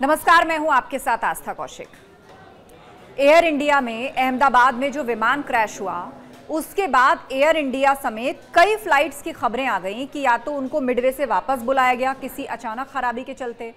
नमस्कार, मैं हूं आपके साथ आस्था कौशिक। एयर इंडिया में अहमदाबाद में जो विमान क्रैश हुआ उसके बाद एयर इंडिया समेत कई फ्लाइट्स की खबरें आ गई कि या तो उनको मिडवे से वापस बुलाया गया किसी अचानक खराबी के चलते,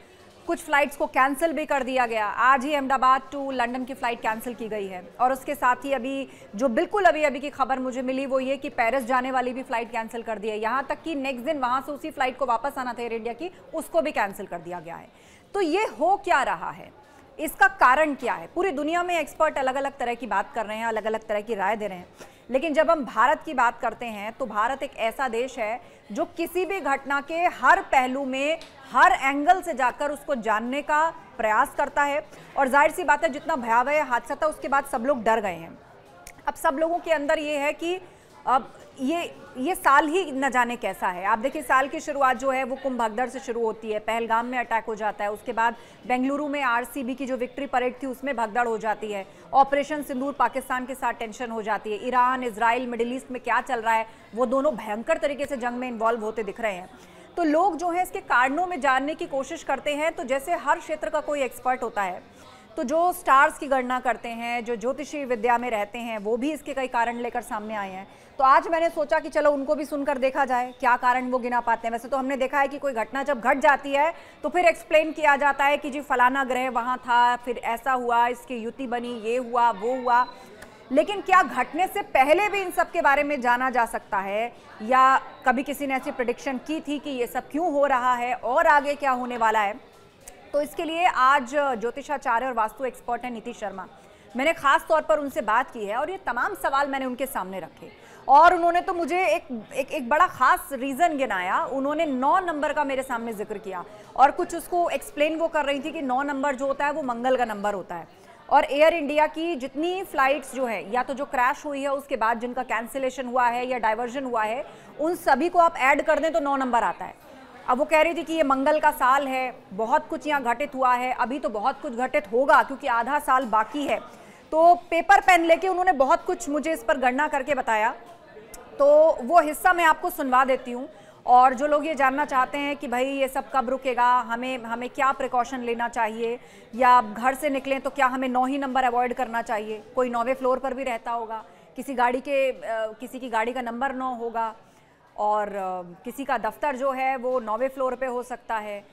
कुछ फ्लाइट्स को कैंसिल भी कर दिया गया। आज ही अहमदाबाद टू लंदन की फ़्लाइट कैंसिल की गई है और उसके साथ ही अभी जो बिल्कुल अभी की खबर मुझे मिली वो ये कि पेरिस जाने वाली भी फ़्लाइट कैंसिल कर दी है। यहाँ तक कि नेक्स्ट दिन वहाँ से उसी फ्लाइट को वापस आना था एयर इंडिया की, उसको भी कैंसिल कर दिया गया है। तो ये हो क्या रहा है, इसका कारण क्या है? पूरी दुनिया में एक्सपर्ट अलग अलग तरह की बात कर रहे हैं, अलग अलग तरह की राय दे रहे हैं, लेकिन जब हम भारत की बात करते हैं तो भारत एक ऐसा देश है जो किसी भी घटना के हर पहलू में हर एंगल से जाकर उसको जानने का प्रयास करता है। और जाहिर सी बात है, जितना भयावह हादसा था उसके बाद सब लोग डर गए हैं। अब सब लोगों के अंदर ये है कि अब ये साल ही न जाने कैसा है। आप देखिए, साल की शुरुआत जो है वो कुंभ भगदड़ से शुरू होती है, पहलगाम में अटैक हो जाता है, उसके बाद बेंगलुरु में आरसीबी की जो विक्ट्री परेड थी उसमें भगदड़ हो जाती है, ऑपरेशन सिंदूर पाकिस्तान के साथ टेंशन हो जाती है, ईरान इजराइल मिडिल ईस्ट में क्या चल रहा है वो दोनों भयंकर तरीके से जंग में इन्वॉल्व होते दिख रहे हैं। तो लोग जो है इसके कारणों में जानने की कोशिश करते हैं। तो जैसे हर क्षेत्र का कोई एक्सपर्ट होता है, तो जो स्टार्स की गणना करते हैं, जो ज्योतिषी विद्या में रहते हैं, वो भी इसके कई कारण लेकर सामने आए हैं। तो आज मैंने सोचा कि चलो उनको भी सुनकर देखा जाए क्या कारण वो गिना पाते हैं। वैसे तो हमने देखा है कि कोई घटना जब घट जाती है तो फिर एक्सप्लेन किया जाता है कि जी फलाना ग्रह वहाँ था, फिर ऐसा हुआ, इसकी युति बनी, ये हुआ वो हुआ। लेकिन क्या घटने से पहले भी इन सब के बारे में जाना जा सकता है, या कभी किसी ने ऐसी प्रेडिक्शन की थी कि ये सब क्यों हो रहा है और आगे क्या होने वाला है? तो इसके लिए आज ज्योतिषाचार्य और वास्तु एक्सपर्ट हैं नीतीश शर्मा, मैंने खास तौर पर उनसे बात की है और ये तमाम सवाल मैंने उनके सामने रखे। और उन्होंने तो मुझे एक बड़ा खास रीज़न गिनाया। उन्होंने 9 नंबर का मेरे सामने जिक्र किया और कुछ उसको एक्सप्लेन वो कर रही थी कि 9 नंबर जो होता है वो मंगल का नंबर होता है। और एयर इंडिया की जितनी फ्लाइट्स जो है, या तो जो क्रैश हुई है उसके बाद जिनका कैंसिलेशन हुआ है या डाइवर्जन हुआ है, उन सभी को आप ऐड कर दें तो 9 नंबर आता है। अब वो कह रही थी कि ये मंगल का साल है, बहुत कुछ यहाँ घटित हुआ है, अभी तो बहुत कुछ घटित होगा क्योंकि आधा साल बाकी है। तो पेपर पेन लेके उन्होंने बहुत कुछ मुझे इस पर गणना करके बताया, तो वो हिस्सा मैं आपको सुनवा देती हूँ। और जो लोग ये जानना चाहते हैं कि भाई ये सब कब रुकेगा, हमें क्या प्रिकॉशन लेना चाहिए, या घर से निकलें तो क्या हमें 9 ही नंबर अवॉइड करना चाहिए? कोई 9वें फ्लोर पर भी रहता होगा, किसी की गाड़ी का नंबर 9 होगा, और किसी का दफ्तर जो है वो 9वें फ्लोर पे हो सकता है,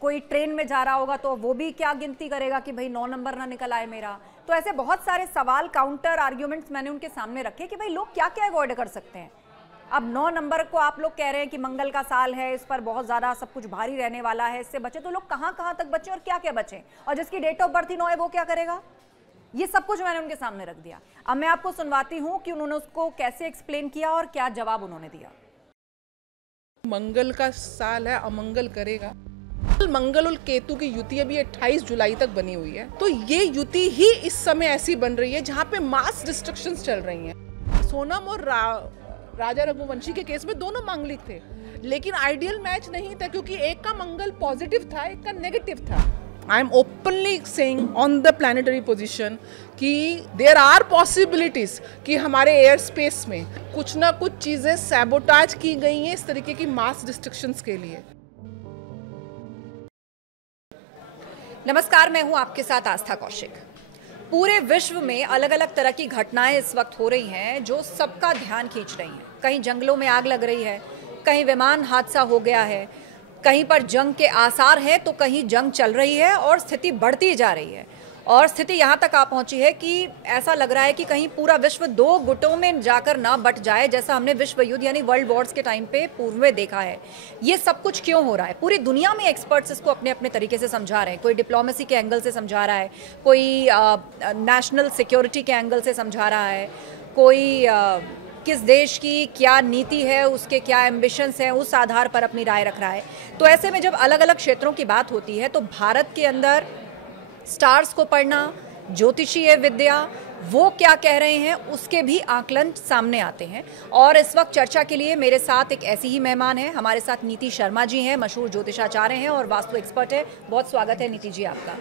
कोई ट्रेन में जा रहा होगा तो वो भी क्या गिनती करेगा कि भाई 9 नंबर ना निकल आए मेरा। तो ऐसे बहुत सारे सवाल, काउंटर आर्ग्यूमेंट्स मैंने उनके सामने रखे कि भाई लोग क्या क्या अवॉइड कर सकते हैं। अब 9 नंबर को आप लोग कह रहे हैं कि मंगल का साल है, इस पर बहुत ज़्यादा सब कुछ भारी रहने वाला है, इससे बचे, तो लोग कहाँ तक बचे और क्या क्या बचे, और जिसकी डेट ऑफ बर्थ ही 9 है वो क्या करेगा? ये सब कुछ मैंने उनके सामने रख दिया। अब मैं आपको सुनवाती हूँ कि उन्होंने उसको कैसे एक्सप्लेन किया और क्या जवाब उन्होंने दिया। मंगल का साल है, अमंगल करेगा। मंगल और केतु की युति अभी 28 जुलाई तक बनी हुई है, तो ये युति ही इस समय ऐसी बन रही है जहाँ पे मास डिस्ट्रक्शंस चल रही हैं। सोनम और राजा रघुवंशी के केस में दोनों मांगलिक थे, लेकिन आइडियल मैच नहीं था क्योंकि एक का मंगल पॉजिटिव था, एक का नेगेटिव था। I am openly saying on the planetary position कि देयर आर पॉसिबिलिटीज कि हमारे एयर स्पेस में कुछ ना कुछ चीज़ें सैबोटाज की गई हैं इस तरीके की मास डिस्ट्रक्शंस के लिए। नमस्कार, मैं हूं आपके साथ आस्था कौशिक। पूरे विश्व में अलग अलग तरह की घटनाएं इस वक्त हो रही हैं जो सबका ध्यान खींच रही हैं। कहीं जंगलों में आग लग रही है, कहीं विमान हादसा हो गया है, कहीं पर जंग के आसार हैं तो कहीं जंग चल रही है और स्थिति बढ़ती जा रही है। और स्थिति यहाँ तक आ पहुँची है कि ऐसा लग रहा है कि कहीं पूरा विश्व 2 गुटों में जाकर ना बट जाए, जैसा हमने विश्व युद्ध यानी वर्ल्ड वॉर्स के टाइम पे पूर्व में देखा है। ये सब कुछ क्यों हो रहा है? पूरी दुनिया में एक्सपर्ट्स इसको अपने अपने तरीके से समझा रहे हैं। कोई डिप्लोमेसी के एंगल से समझा रहा है, कोई नेशनल सिक्योरिटी के एंगल से समझा रहा है, कोई किस देश की क्या नीति है, उसके क्या एम्बिशंस हैं, उस आधार पर अपनी राय रख रहा है। तो ऐसे में जब अलग अलग क्षेत्रों की बात होती है तो भारत के अंदर स्टार्स को पढ़ना, ज्योतिषीय विद्या, वो क्या कह रहे हैं उसके भी आकलन सामने आते हैं। और इस वक्त चर्चा के लिए मेरे साथ एक ऐसी ही मेहमान है, हमारे साथ नीति शर्मा जी हैं, मशहूर ज्योतिषाचार्य हैं और वास्तु एक्सपर्ट है। बहुत स्वागत है नीति जी आपका।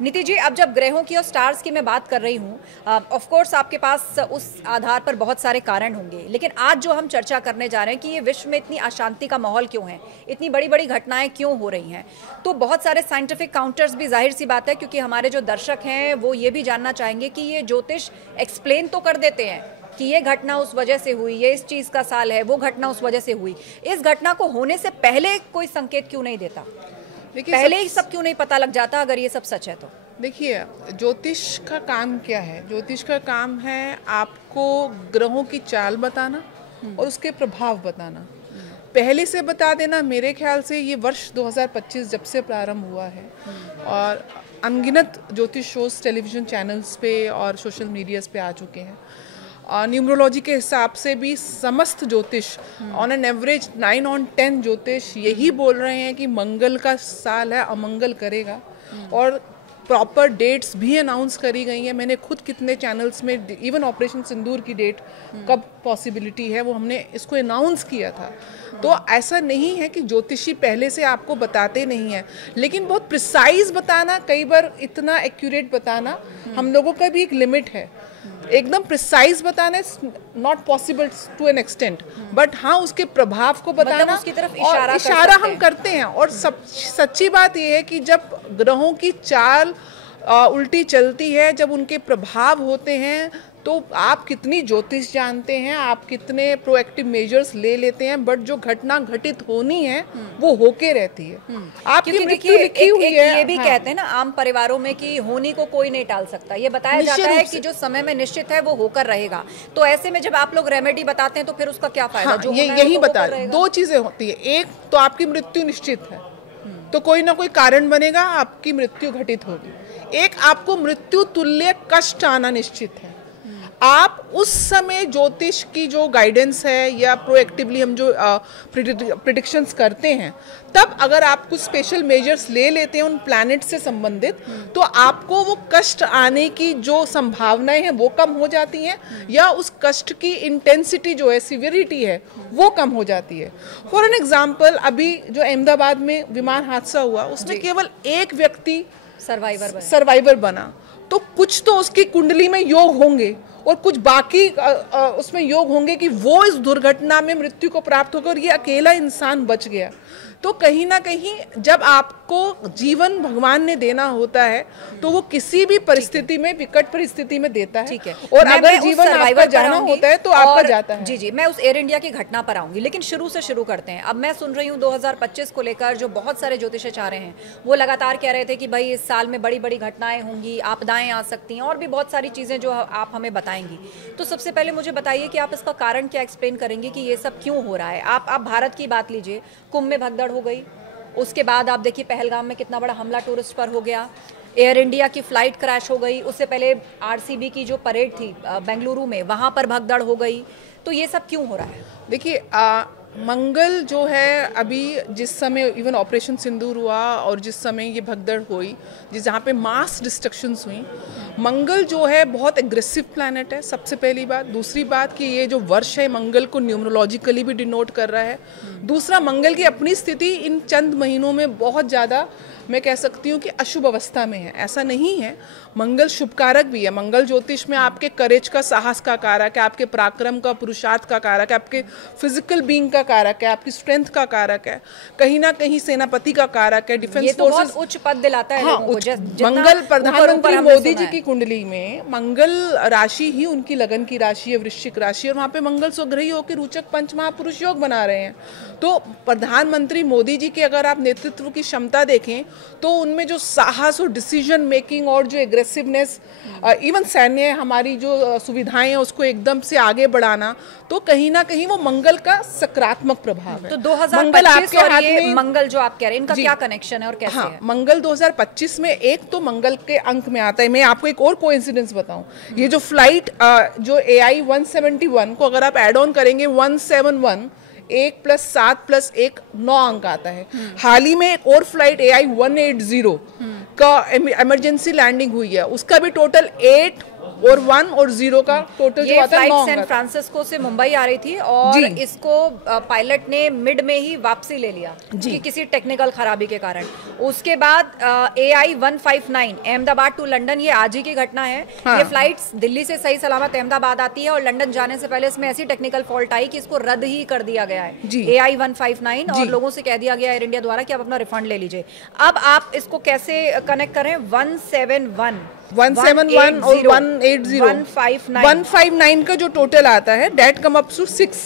नीति जी, अब जब ग्रहों की और स्टार्स की मैं बात कर रही हूँ, ऑफ कोर्स आपके पास उस आधार पर बहुत सारे कारण होंगे, लेकिन आज जो हम चर्चा करने जा रहे हैं कि ये विश्व में इतनी अशांति का माहौल क्यों है, इतनी बड़ी बड़ी घटनाएं क्यों हो रही हैं, तो बहुत सारे साइंटिफिक काउंटर्स भी, जाहिर सी बात है, क्योंकि हमारे जो दर्शक हैं वो ये भी जानना चाहेंगे कि ये ज्योतिष एक्सप्लेन तो कर देते हैं कि ये घटना उस वजह से हुई, ये इस चीज का साल है, वो घटना उस वजह से हुई। इस घटना को होने से पहले कोई संकेत क्यों नहीं देता? पहले ही सब क्यों नहीं पता लग जाता अगर ये सब सच है तो? देखिए, ज्योतिष का काम क्या है? ज्योतिष का काम है आपको ग्रहों की चाल बताना और उसके प्रभाव बताना। पहले से बता देना, मेरे ख्याल से ये वर्ष 2025 जब से प्रारंभ हुआ है और अनगिनत ज्योतिष शोज टेलीविजन चैनल्स पे और सोशल मीडियाज पे आ चुके हैं। और न्यूमरोलॉजी के हिसाब से भी समस्त ज्योतिष ऑन एन एवरेज 9 on 10 ज्योतिष यही बोल रहे हैं कि मंगल का साल है, अमंगल करेगा। और प्रॉपर डेट्स भी अनाउंस करी गई हैं। मैंने खुद कितने चैनल्स में, इवन ऑपरेशन सिंदूर की डेट कब पॉसिबिलिटी है वो हमने इसको अनाउंस किया था। तो ऐसा नहीं है कि ज्योतिषी पहले से आपको बताते नहीं हैं, लेकिन बहुत प्रिसाइज बताना, कई बार इतना एक्यूरेट बताना, हम लोगों का भी एक लिमिट है। एकदम प्रिसाइज बताना is not possible to an extent, but हाँ उसके प्रभाव को बताना, मतलब उसकी तरफ इशारा हम करते हैं। और सच्ची बात यह है कि जब ग्रहों की चाल उल्टी चलती है, जब उनके प्रभाव होते हैं, तो आप कितनी ज्योतिष जानते हैं, आप कितने प्रोएक्टिव मेजर्स ले लेते हैं, बट जो घटना घटित होनी है वो होके रहती है। आपकी मृत्यु लिखी हुई है। ये भी कहते हैं ना आम परिवारों में कि होनी को कोई नहीं टाल सकता, ये बताया जाता है कि जो समय में निश्चित है वो होकर रहेगा। तो ऐसे में जब आप लोग रेमेडी बताते हैं तो फिर उसका क्या फायदा? जो यही बता रहे, दो चीजें होती है। एक तो आपकी मृत्यु निश्चित है, तो कोई ना कोई कारण बनेगा, आपकी मृत्यु घटित होगी। एक आपको मृत्यु तुल्य कष्ट आना निश्चित है। आप उस समय ज्योतिष की जो गाइडेंस है या प्रोएक्टिवली हम जो प्रिडिक्शंस करते हैं, तब अगर आप कुछ स्पेशल मेजर्स ले लेते हैं उन प्लैनेट से संबंधित, तो आपको वो कष्ट आने की जो संभावनाएं हैं वो कम हो जाती हैं, या उस कष्ट की इंटेंसिटी जो है, सिवियरिटी है, वो कम हो जाती है। फॉर एन एग्जाम्पल, अभी जो अहमदाबाद में विमान हादसा हुआ, उसमें केवल एक व्यक्ति सर्वाइवर बना, तो कुछ तो उसकी कुंडली में योग होंगे और कुछ बाकी उसमें योग होंगे कि वो इस दुर्घटना में मृत्यु को प्राप्त होकर ये अकेला इंसान बच गया। तो कहीं ना कहीं जब आपको जीवन भगवान ने देना होता है तो वो किसी भी परिस्थिति में, विकट परिस्थिति में देता है। ठीक है। और अगर जीवन आपका जाना होता है तो आपका जाता है। जी, मैं उस एयर इंडिया की घटना पर आऊंगी, लेकिन शुरू से शुरू करते हैं। अब मैं सुन रही हूँ 2025 को लेकर जो बहुत सारे ज्योतिषाचार्य हैं वो लगातार कह रहे थे कि भाई इस साल में बड़ी बड़ी घटनाएं होंगी, आपदाएं आ सकती हैं और भी बहुत सारी चीजें जो आप हमें बताएंगी। तो सबसे पहले मुझे बताइए कि आप इसका कारण क्या एक्सप्लेन करेंगे कि ये सब क्यों हो रहा है? आप भारत की बात लीजिए, कुंभ में भगदड़ हो गई, उसके बाद आप देखिए पहलगाम में कितना बड़ा हमला टूरिस्ट पर हो गया, एयर इंडिया की फ्लाइट क्रैश हो गई, उससे पहले आरसीबी की जो परेड थी बेंगलुरु में, वहां पर भगदड़ हो गई। तो ये सब क्यों हो रहा है? देखिए, मंगल जो है, अभी जिस समय इवन ऑपरेशन सिंदूर हुआ और जिस समय ये भगदड़ हुई, जहाँ पे मास डिस्ट्रक्शंस हुई, मंगल जो है बहुत एग्रेसिव प्लैनेट है, सबसे पहली बात। दूसरी बात कि ये जो वर्ष है मंगल को न्यूमरोलॉजिकली भी डिनोट कर रहा है। दूसरा, मंगल की अपनी स्थिति इन चंद महीनों में बहुत ज़्यादा, मैं कह सकती हूँ कि अशुभ अवस्था में है। ऐसा नहीं है, मंगल शुभकारक भी है। मंगल ज्योतिष में आपके करेज का, साहस का कारक है, आपके पराक्रम का, पुरुषार्थ का कारक है, आपके फिजिकल बीइंग का कारक है, आपकी स्ट्रेंथ का कारक है, कहीं ना कहीं सेनापति का कारक है, डिफेंस फोर्सेस। उच्च पद दिलाता है लोगों को। मंगल प्रधानमंत्री मोदी जी की कुंडली में मंगल राशि ही उनकी लगन की राशि है, वृश्चिक राशि, और वहाँ पे मंगल स्वग्रही होकर रोचक पंच महापुरुष योग बना रहे हैं। तो प्रधानमंत्री मोदी जी के अगर आप नेतृत्व की क्षमता देखें तो उनमें जो साहस और डिसीजन मेकिंग और जो एग्रेसिवनेस, इवन सैन्य हमारी जो सुविधाएं हैं उसको एकदम से आगे बढ़ाना, तो कहीं ना कहीं वो मंगल का सकारात्मक प्रभाव है। तो 2025 और ये मंगल जो आप कह रहे हैं, इनका क्या कनेक्शन है और कैसे है? मंगल 2025 में एक तो मंगल के अंक में आता है। मैं आपको एक और कोइंसिडेंस बताऊं, ये जो फ्लाइट जो AI 171 को अगर आप एड ऑन करेंगे 171, 1 + 7 + 1 9 अंक आता है। हाल ही में एक और फ्लाइट AI 180 का इमरजेंसी लैंडिंग हुई है, उसका भी टोटल 8 और 1 और 0 का टोटल जो आता है 9 सैन फ्रांसिस्को से मुंबई आ रही थी और इसको पायलट ने मिड में ही वापसी ले लिया कि किसी टेक्निकल खराबी के कारण। उसके बाद AI 159 अहमदाबाद टू लंदन, ये आज ही की घटना है। ये फ्लाइट्स दिल्ली से सही सलामत अहमदाबाद आती है और लंदन जाने से पहले इसमें ऐसी टेक्निकल फॉल्ट आई कि इसको रद्द ही कर दिया गया है AI 159 और लोगों से कह दिया गया एयर इंडिया द्वारा कि आप अपना रिफंड ले लीजिए। अब आप इसको कैसे कनेक्ट करें? 171 और 159 का जो टोटल आता है डेट कम अप टू 6।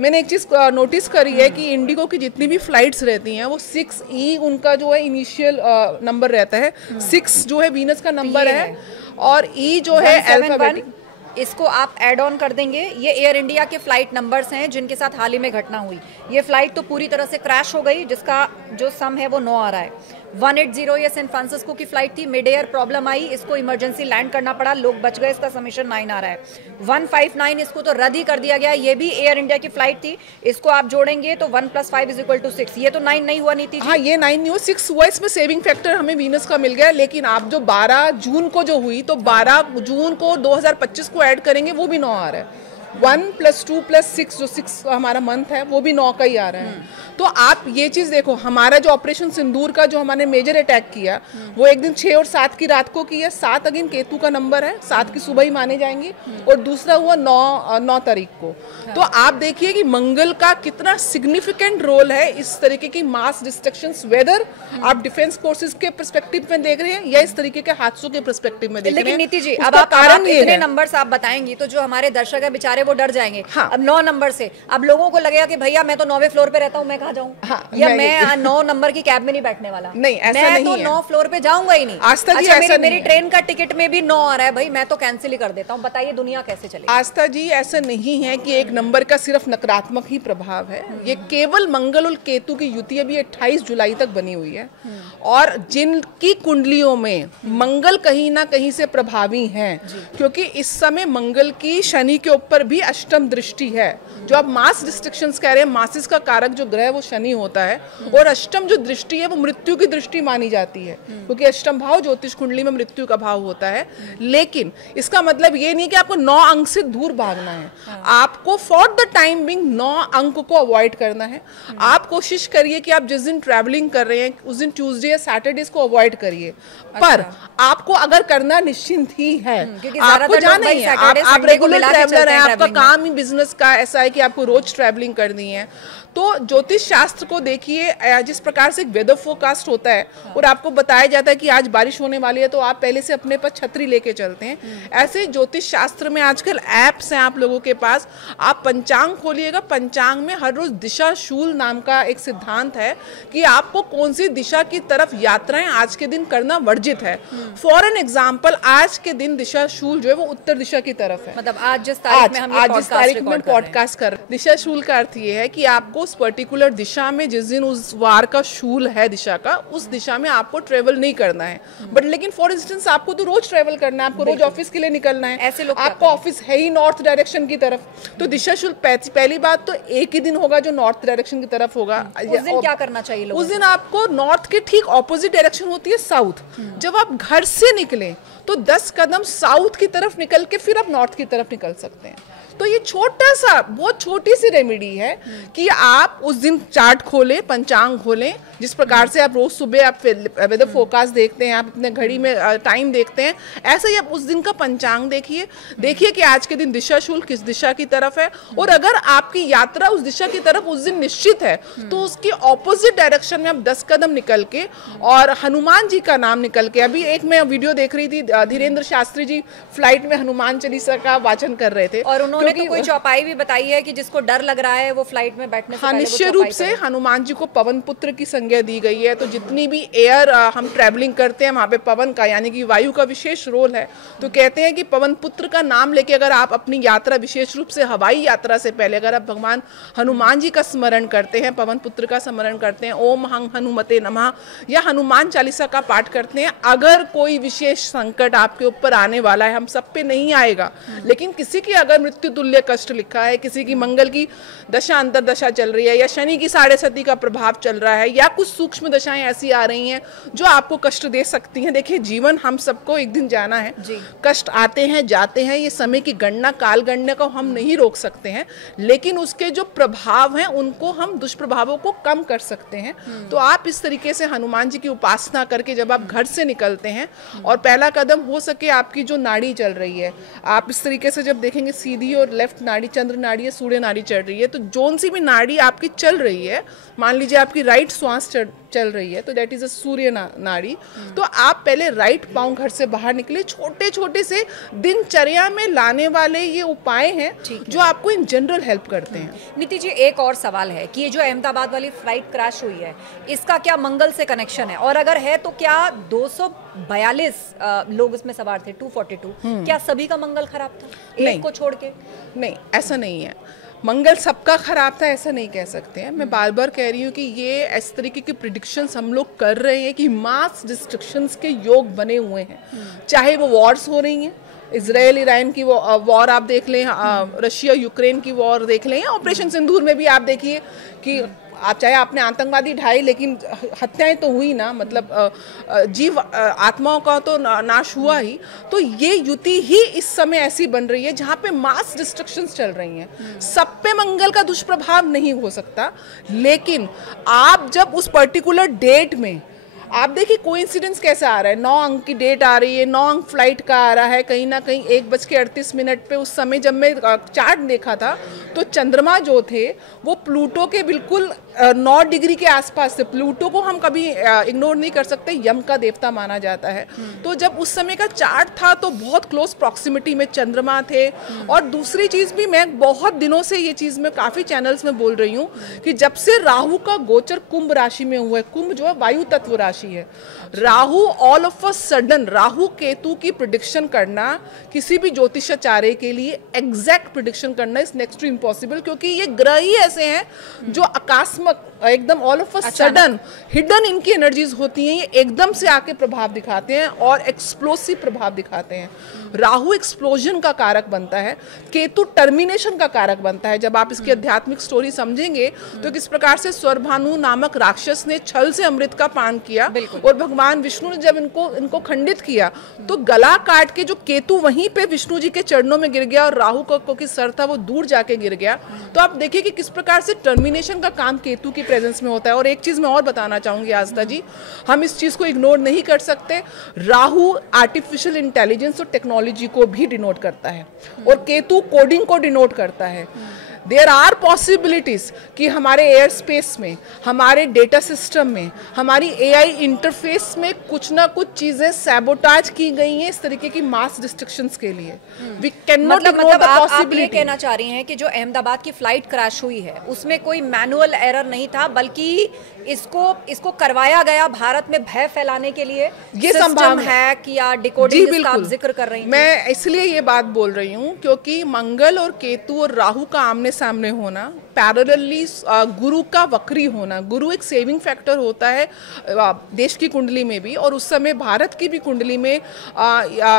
मैंने एक चीज नोटिस करी है कि इंडिगो की जितनी भी फ्लाइट्स रहती हैं वो 6E उनका जो है इनिशियल नंबर रहता है, 6 जो है वीनस का नंबर है और E जो है अल्फाबेटिक। इसको आप ऐड ऑन कर देंगे। ये एयर इंडिया के फ्लाइट नंबर्स हैं जिनके साथ हाल ही में घटना हुई। ये फ्लाइट तो पूरी तरह से क्रैश हो गई, जिसका जो सम है वो 9 आ रहा है। 180 ये सैन फ्रांसिस्को की फ्लाइट थी, मिड एयर प्रॉब्लम आई, इसको इमरजेंसी लैंड करना पड़ा, लोग बच गए, इसका समीशन 9 आ रहा है। 159 इसको तो रद्द ही कर दिया गया, ये भी एयर इंडिया की फ्लाइट थी, इसको आप जोड़ेंगे तो 1 + 5 = 6। ये तो 9 नहीं हुआ नीति। हाँ, ये 9 नहीं हुआ, 6 हुआ। इसमें सेविंग फैक्टर हमें वीनस का मिल गया, लेकिन आप जो 12 जून को जो हुई तो 12 जून को 2025 को ऐड करेंगे वो भी 9 आ रहा है। 1 + 2 + 6 जो 6 हमारा मंथ है वो भी 9 का ही आ रहा है। तो आप ये चीज देखो, हमारा जो ऑपरेशन सिंदूर का जो हमारे मेजर अटैक किया वो एक दिन 6 और 7 की रात को किया। 7 अगेन केतु का नंबर है, 7 की सुबह ही माने जाएंगे और दूसरा हुआ 9 तारीख को। तो आप देखिए कि मंगल का कितना सिग्निफिकेंट रोल है इस तरीके की मास डिस्ट्रक्शन, वेदर आप डिफेंस फोर्सेस के पर्सपेक्टिव में देख रहे हैं या इस तरीके के हादसों के पर्सपेक्टिव में देख रहे हैं। लेकिन नीति जी, अब आप इतने नंबर्स आप बताएंगी तो जो हमारे दर्शक है बेचारे वो डर जाएंगे। अब 9 नंबर से अब लोगों को लगेगा कि भैया मैं तो 9वें फ्लोर पे रहता हूँ, मैं कहाँ जाऊँ? या मैं 9 नंबर की कैब में नहीं बैठने वाला। नहीं, ऐसा नहीं है। 9 फ्लोर पे जाऊंगा ही नहीं। आस्था जी, ऐसा मेरी ट्रेन का टिकट में भी 9 आ रहा है, भाई मैं तो कैंसिल ही कर देता हूँ। बताइए दुनिया कैसे चलेगी? आस्था जी, ऐसा नहीं है कि एक नंबर का सिर्फ नकारात्मक ही प्रभाव है। ये केवल मंगल और केतु की युति अभी 28 जुलाई तक बनी हुई है और जिनकी कुंडलियों में मंगल कहीं ना कहीं से प्रभावी है, क्योंकि इस समय मंगल की शनि के ऊपर भी अष्टम दृष्टि है। जो आप मास डिस्ट्रक्शंस कह रहे हैं, मासिस का कारक जो ग्रह वो शनि होता है और अष्टम जो दृष्टि है वो मृत्यु की दृष्टि मानी जाती है, क्योंकि अष्टम भाव ज्योतिष कुंडली में मृत्यु का भाव होता है। लेकिन इसका मतलब ये नहीं कि आपको 9 अंक से दूर भागना है। आपको फॉर द टाइम बिंग 9 अंक को अवॉइड करना है। आप कोशिश करिए कि आप जिस दिन ट्रैवलिंग कर रहे हैं उस दिन ट्यूसडे या सैटरडे को अवॉइड करिए। पर आपको अगर करना निश्चिंत ही है, आपको जाना ही है, आप रेगुलर ट्रैवलर हैं, आपका काम ही बिजनेस का ऐसा है कि आपको रोज ट्रैवलिंग करनी है, तो ज्योतिष शास्त्र को देखिए, जिस प्रकार से वेदर फोरकास्ट होता है और आपको बताया जाता है कि आज बारिश होने वाली है तो आप पहले से अपने पास छतरी लेके चलते हैं। ऐसे ज्योतिष शास्त्र में आजकल ऐप्स हैं आप लोगों के पास, आप पंचांग खोलिएगा, पंचांग में हर रोज दिशा शूल नाम का एक सिद्धांत है कि आपको कौन सी दिशा की तरफ यात्राएं आज के दिन करना वर्जित है। फॉर एन एग्जाम्पल, आज के दिन दिशा शूल जो है वो उत्तर दिशा की तरफ है। मतलब आज जिस तारीख में पॉडकास्ट कर दिशा शूल का अर्थ ये है कि आपको उस पर्टिकुलर दिशा में जिस दिन उस वार का शूल है दिशा का, उस दिशा में आपको ट्रेवल नहीं करना है। बट लेकिन फॉर इंस्टेंस आपको तो रोज ट्रेवल करना है, आपको रोज ऑफिस के लिए निकलना है, ऐसे लोग आपका ऑफिस है ही नॉर्थ डायरेक्शन की तरफ, तो दिशा शूल पहली बात तो एक ही दिन होगा जो नॉर्थ डायरेक्शन की तरफ होगा। उस दिन क्या करना चाहिए लोगों? उस दिन आपको नॉर्थ के ठीक ऑपोजिट डायरेक्शन होती है साउथ। जब आप घर से निकले तो 10 कदम साउथ की तरफ निकल के फिर आप नॉर्थ की तरफ निकल सकते हैं। तो ये छोटा सा, बहुत छोटी सी रेमेडी है कि आप उस दिन चार्ट खोलें, पंचांग खोलें, जिस प्रकार से आप रोज सुबह आप वेदर फोरकास्ट देखते हैं, आप अपने घड़ी में टाइम देखते हैं, ऐसे ही आप उस दिन का पंचांग देखिए कि आज के दिन दिशा शूल किस दिशा की तरफ है। और अगर आपकी यात्रा उस दिशा की तरफ उस दिन निश्चित है तो उसकी ऑपोजिट डायरेक्शन में आप 10 कदम निकल के और हनुमान जी का नाम निकल के, अभी एक मैं वीडियो देख रही थी, धीरेन्द्र शास्त्री जी फ्लाइट में हनुमान चालीसा का वाचन कर रहे थे और उन्होंने तो कोई चौपाई भी बताई है कि जिसको डर लग रहा है वो फ्लाइट में बैठने से पहले निश्चित रूप से हनुमान जी को पवन पुत्र की संज्ञा दी गई है। तो जितनी भी एयर हम ट्रैवलिंग करते हैं वहाँ पे पवन का यानी कि वायु का विशेष रोल है। तो कहते हैं कि पवन पुत्र का नाम लेके अगर आप अपनी यात्रा, विशेष रूप से हवाई यात्रा से पहले अगर आप भगवान हनुमान जी का स्मरण करते हैं, पवन पुत्र का स्मरण करते हैं, ओम हं हनुमते नमः या हनुमान चालीसा का पाठ करते हैं, अगर कोई विशेष संकट आपके ऊपर आने वाला है, हम सब पे नहीं आएगा, लेकिन किसी की अगर मृत्यु तुल्य कष्ट लिखा है, किसी की मंगल की दशा अंतरदशा चल रही है, या शनि की 7.5 का प्रभाव चल रहा है, या कुछ सूक्ष्म दशाएं ऐसी आ रही हैं जो आपको कष्ट दे सकती हैं। देखिए, जीवन हम सबको एक दिन जाना है, कष्ट आते हैं जाते हैं, ये समय की गणना काल गणना को हम नहीं रोक सकते हैं, लेकिन उसके जो प्रभाव हैं उनको हम दुष्प्रभावों को कम कर सकते हैं। तो आप इस तरीके से हनुमान जी की उपासना करके जब आप घर से निकलते हैं, और पहला कदम हो सके आपकी जो नाड़ी चल रही है, आप इस तरीके से जब देखेंगे सीधी और लेफ्ट नाड़ी चंद्र नाड़ी या सूर्य नाड़ी चल रही है, तो जोन सी भी नाड़ी आपकी चल रही है, मान लीजिए आपकी राइट श्वास चल रही है, तो दैट इज अ सूर्य नाड़ी। तो आप पहले राइट पांव घर से बाहर निकले, छोटे छोटे से दिनचर्या में लाने वाले ये उपाय हैं जो आपको इन जनरल हेल्प करते हैं। नीति जी, एक और सवाल है कि ये जो अहमदाबाद वाली फ्लाइट क्रैश हुई है, इसका क्या मंगल से कनेक्शन है, और अगर है तो क्या 242 लोग इसमें सवार थे, 242, क्या सभी का मंगल खराब था, एक को छोड़ के? नहीं, ऐसा नहीं है। मंगल सबका खराब था ऐसा नहीं कह सकते हैं। मैं बार बार कह रही हूँ कि ये इस तरीके की प्रिडिक्शंस हम लोग कर रहे हैं कि मास डिस्ट्रक्शंस के योग बने हुए हैं, चाहे वो वॉर्स हो रही हैं, इजराइल ईरान की वॉर आप देख लें, रशिया यूक्रेन की वॉर देख लें, ऑपरेशन सिंदूर में भी आप देखिए कि आप चाहे आपने आतंकवादी ढाई, लेकिन हत्याएं तो हुई ना, मतलब जीव आत्माओं का तो नाश हुआ ही। तो ये युति ही इस समय ऐसी बन रही है जहाँ पे मास डिस्ट्रक्शंस चल रही हैं। सब पे मंगल का दुष्प्रभाव नहीं हो सकता, लेकिन आप जब उस पर्टिकुलर डेट में, आप देखिए कोइंसिडेंस कैसे आ रहा है, 9 अंक की डेट आ रही है, 9 अंक फ्लाइट का आ रहा है, कहीं ना कहीं 1:38 पे उस समय जब मैं चार्ट देखा था तो चंद्रमा जो थे वो प्लूटो के बिल्कुल 9 डिग्री के आसपास थे। प्लूटो को हम कभी इग्नोर नहीं कर सकते, यम का देवता माना जाता है। तो जब उस समय का चार्ट था तो बहुत क्लोज प्रॉक्सिमिटी में चंद्रमा थे। और दूसरी चीज़ भी, मैं बहुत दिनों से ये चीज़ मैं काफ़ी चैनल्स में बोल रही हूँ कि जब से राहु का गोचर कुंभ राशि में हुआ है, कुंभ जो है वायु तत्व राशि है, Rahu all of a sudden, Rahu Ketu की प्रिडिक्शन करना किसी भी ज्योतिषाचार्य के लिए एग्जैक्ट प्रिडिक्शन करना इज नेक्स्ट टू इम्पॉसिबल, क्योंकि ये ग्रह ही ऐसे हैं जो अकस्मात एकदम all of a sudden hidden इनकी एनर्जीज होती हैं, ये एकदम से आके प्रभाव दिखाते हैं और एक्सप्लोसिव प्रभाव दिखाते हैं। राहु एक्सप्लोजन का कारक बनता है, केतु टर्मिनेशन का कारक बनता है। जब आप इसकी आध्यात्मिक स्टोरी समझेंगे तो किस प्रकार से स्वरभानु नामक राक्षस ने छल से अमृत का पान किया और भगवान विष्णु ने जब इनको खंडित किया तो गला काट के जो केतु वहीं पे विष्णु जी के चरणों में गिर गया और राहु को की सर था वो दूर जाके गिर गया। तो आप देखिए कि किस प्रकार से टर्मिनेशन का काम केतु की प्रेजेंस में होता है। और एक चीज मैं और बताना चाहूंगी आस्था जी, हम इस चीज को इग्नोर नहीं कर सकते, राहु आर्टिफिशियल इंटेलिजेंस और टेक्नोलॉजी को भी डिनोट करता है और केतु कोडिंग को डिनोट करता है। देयर आर पॉसिबिलिटीज कि हमारे एयर स्पेस में, हमारे डेटा सिस्टम में, हमारी एआई इंटरफेस में कुछ ना कुछ चीजें सैबोटाज की गई हैं इस तरीके की मास डिस्ट्रक्शंस के लिए। We can not ignore the possibility. आप ये कहना चाह रही हैं कि जो अहमदाबाद की फ्लाइट क्रैश हुई है उसमें कोई मैनुअल एरर नहीं था, बल्कि इसको करवाया गया भारत में भय फैलाने के लिए, ये संभव है कि या डिकोडिंग जिसका आप जिक्र कर रही हैं। मैं इसलिए ये बात बोल रही हूँ क्योंकि मंगल और केतु और राहु का आमने सामने होना, पैरेलली गुरु का वक्री होना, गुरु एक सेविंग फैक्टर होता है देश की कुंडली में भी, और उस समय भारत की भी कुंडली में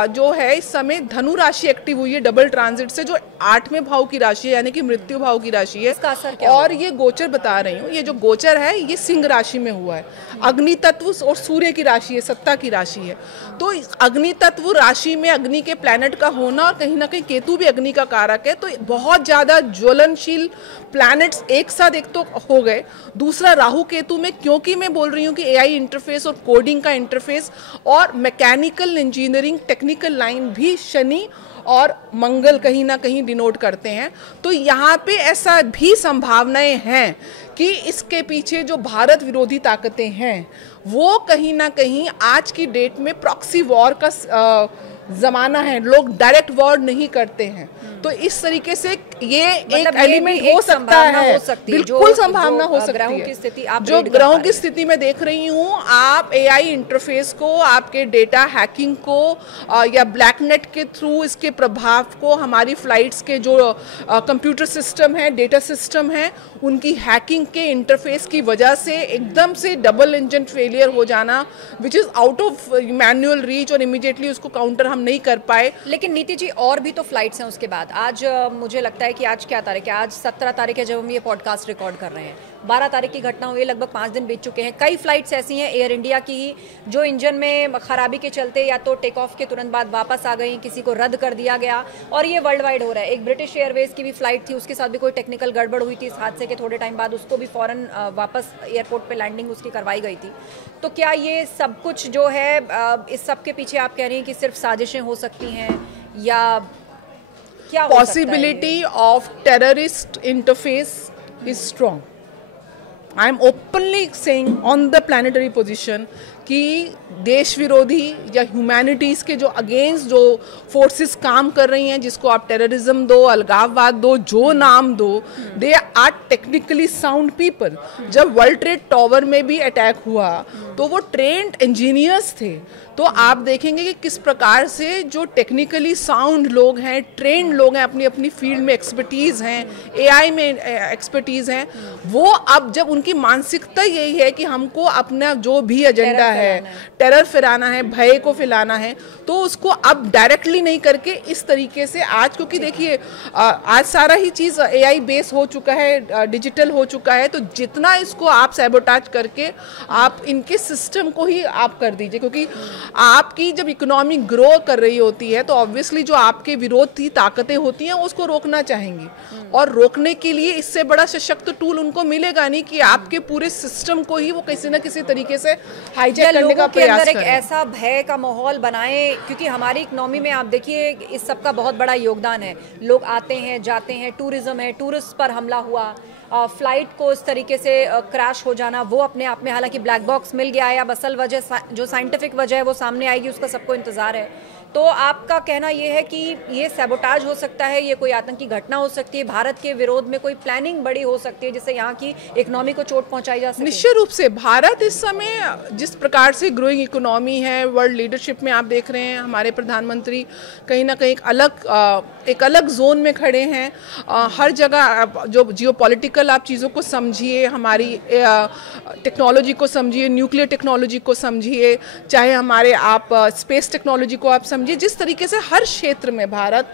जो है इस समय धनु राशि एक्टिव हुई है डबल ट्रांजिट से, जो 8वें भाव की राशि है यानी कि मृत्यु भाव की राशि है। इसका असर क्या और ये गोचर बता रही हूँ, ये जो गोचर है ये सिंह राशि में हुआ है, अग्नि तत्व और सूर्य की राशि है, सत्ता की राशि है। तो अग्नि तत्व राशि में अग्नि के प्लैनेट का होना और कहीं ना कहीं केतु भी अग्नि का कारक है, तो बहुत ज्यादा ज्वलनशील प्लैनेट्स एक साथ एक तो हो गए। दूसरा राहु केतु में, क्योंकि मैं बोल रही हूँ कि एआई इंटरफेस और कोडिंग का इंटरफेस और मैकेनिकल इंजीनियरिंग टेक्निकल लाइन भी शनि और मंगल कहीं ना कहीं डिनोट करते हैं। तो यहाँ पे ऐसा भी संभावनाएं हैं कि इसके पीछे जो भारत विरोधी ताकतें हैं वो कहीं ना कहीं आज की डेट में प्रॉक्सी वॉर का ज़माना है, लोग डायरेक्ट वॉर नहीं करते हैं। तो इस तरीके से ये मतलब एक एलिमेंट हो सकता है, बिल्कुल संभावना हो सकती है। की स्थिति आप जो ग्रहों की स्थिति में देख रही हूँ, आप एआई इंटरफेस को, आपके डेटा हैकिंग को या ब्लैकनेट के थ्रू इसके प्रभाव को, हमारी फ्लाइट्स के जो कंप्यूटर सिस्टम है, डेटा सिस्टम है, उनकी हैकिंग के इंटरफेस की वजह से एकदम से डबल इंजन फेलियर हो जाना, which is out of manual reach, और इमीडिएटली उसको काउंटर हम नहीं कर पाए। लेकिन नीति जी, और भी तो फ्लाइट्स हैं उसके बाद। आज मुझे लगता है कि आज क्या तारीख है, आज 17 तारीख है जब हम ये पॉडकास्ट रिकॉर्ड कर रहे हैं। 12 तारीख की घटना हुई, लगभग 5 दिन बीत चुके हैं। कई फ्लाइट्स ऐसी हैं एयर इंडिया की ही जो इंजन में खराबी के चलते या तो टेक ऑफ के तुरंत बाद वापस आ गई, किसी को रद्द कर दिया गया, और ये वर्ल्ड वाइड हो रहा है। एक ब्रिटिश एयरवेज की भी फ्लाइट थी, उसके साथ भी कोई टेक्निकल गड़बड़ हुई थी इस हादसे के थोड़े टाइम बाद, उसको भी फौरन वापस एयरपोर्ट पे लैंडिंग उसकी करवाई गई थी। तो क्या ये सब कुछ जो है इस सब के पीछे आप कह रही हैं कि सिर्फ साजिशें हो सकती हैं, या क्या possibility of terrorist interface is strong. I am openly saying on the planetary position कि देश विरोधी या ह्यूमैनिटीज़ के जो अगेंस्ट जो फोर्सेस काम कर रही हैं, जिसको आप टेररिज्म दो, अलगाववाद दो, जो नाम दो, they are technically sound people. जब वर्ल्ड ट्रेड टावर में भी अटैक हुआ तो वो ट्रेंड इंजीनियर्स थे। तो आप देखेंगे कि किस प्रकार से जो टेक्निकली साउंड लोग हैं, ट्रेंड लोग हैं, अपनी अपनी फील्ड में एक्सपर्टीज़ हैं, एआई में एक्सपर्टीज़ हैं, वो अब जब उनकी मानसिकता यही है कि हमको अपना जो भी एजेंडा है, टेरर फैलाना है, भय को फैलाना है, तो उसको अब डायरेक्टली नहीं करके इस तरीके से आज, क्योंकि देखिए आज सारा ही चीज़ एआई बेस हो चुका है, डिजिटल हो चुका है, तो जितना इसको आप सैबोटाज करके आप इनके सिस्टम को ही आप कर दीजिए, क्योंकि आपकी जब इकोनॉमी ग्रो कर रही होती है तो ऑब्वियसली जो आपके विरोधी ताकतें होती हैं उसको रोकना चाहेंगी, और रोकने के लिए इससे बड़ा सशक्त टूल उनको मिलेगा नहीं कि आपके पूरे सिस्टम को ही वो किसी न किसी तरीके से हाईजैक करने का प्रयास करें। एक ऐसा भय का माहौल बनाएं, क्योंकि हमारी इकोनॉमी में आप देखिए इस सब का बहुत बड़ा योगदान है। लोग आते हैं, जाते हैं, टूरिज्म है, टूरिस्ट पर हमला हुआ, फ्लाइट को इस तरीके से क्रैश हो जाना, वो अपने आप में, हालांकि ब्लैक बॉक्स मिल गया है, अब असल वजह जो साइंटिफिक वजह है वो सामने आएगी, उसका सबको इंतजार है। तो आपका कहना ये है कि ये सैबोटाज हो सकता है, ये कोई आतंकी घटना हो सकती है, भारत के विरोध में कोई प्लानिंग बड़ी हो सकती है जिससे यहाँ की इकोनॉमी को चोट पहुंचाई जा सके? निश्चित रूप से भारत इस समय जिस प्रकार से ग्रोइंग इकोनॉमी है, वर्ल्ड लीडरशिप में आप देख रहे हैं हमारे प्रधानमंत्री कहीं ना कहीं एक अलग जोन में खड़े हैं। हर जगह जो जियोपॉलिटिकल आप चीज़ों को समझिए, हमारी टेक्नोलॉजी को समझिए, न्यूक्लियर टेक्नोलॉजी को समझिए, चाहे हमारे आप स्पेस टेक्नोलॉजी को आप समझिए, जिस तरीके से हर क्षेत्र में भारत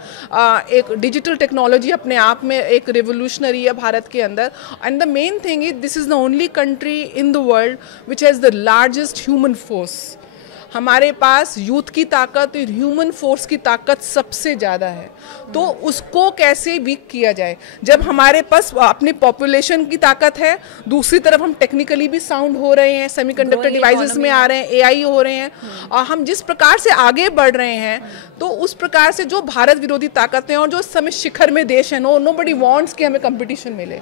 एक डिजिटल टेक्नोलॉजी अपने आप में एक रिवोल्यूशनरी है भारत के अंदर। And the main thing is this is the only country in the world which has the largest human force. हमारे पास यूथ की ताकत और ह्यूमन फोर्स की ताकत सबसे ज़्यादा है, तो उसको कैसे वीक किया जाए। जब हमारे पास अपनी पॉपुलेशन की ताकत है, दूसरी तरफ हम टेक्निकली भी साउंड हो रहे हैं, सेमीकंडक्टर डिवाइसेस में आ रहे हैं, एआई हो रहे हैं, और हम जिस प्रकार से आगे बढ़ रहे हैं, तो उस प्रकार से जो भारत विरोधी ताकतें और जो इस समय शिखर में देश है, नोबडी वांट्स कि हमें कंपटीशन मिले,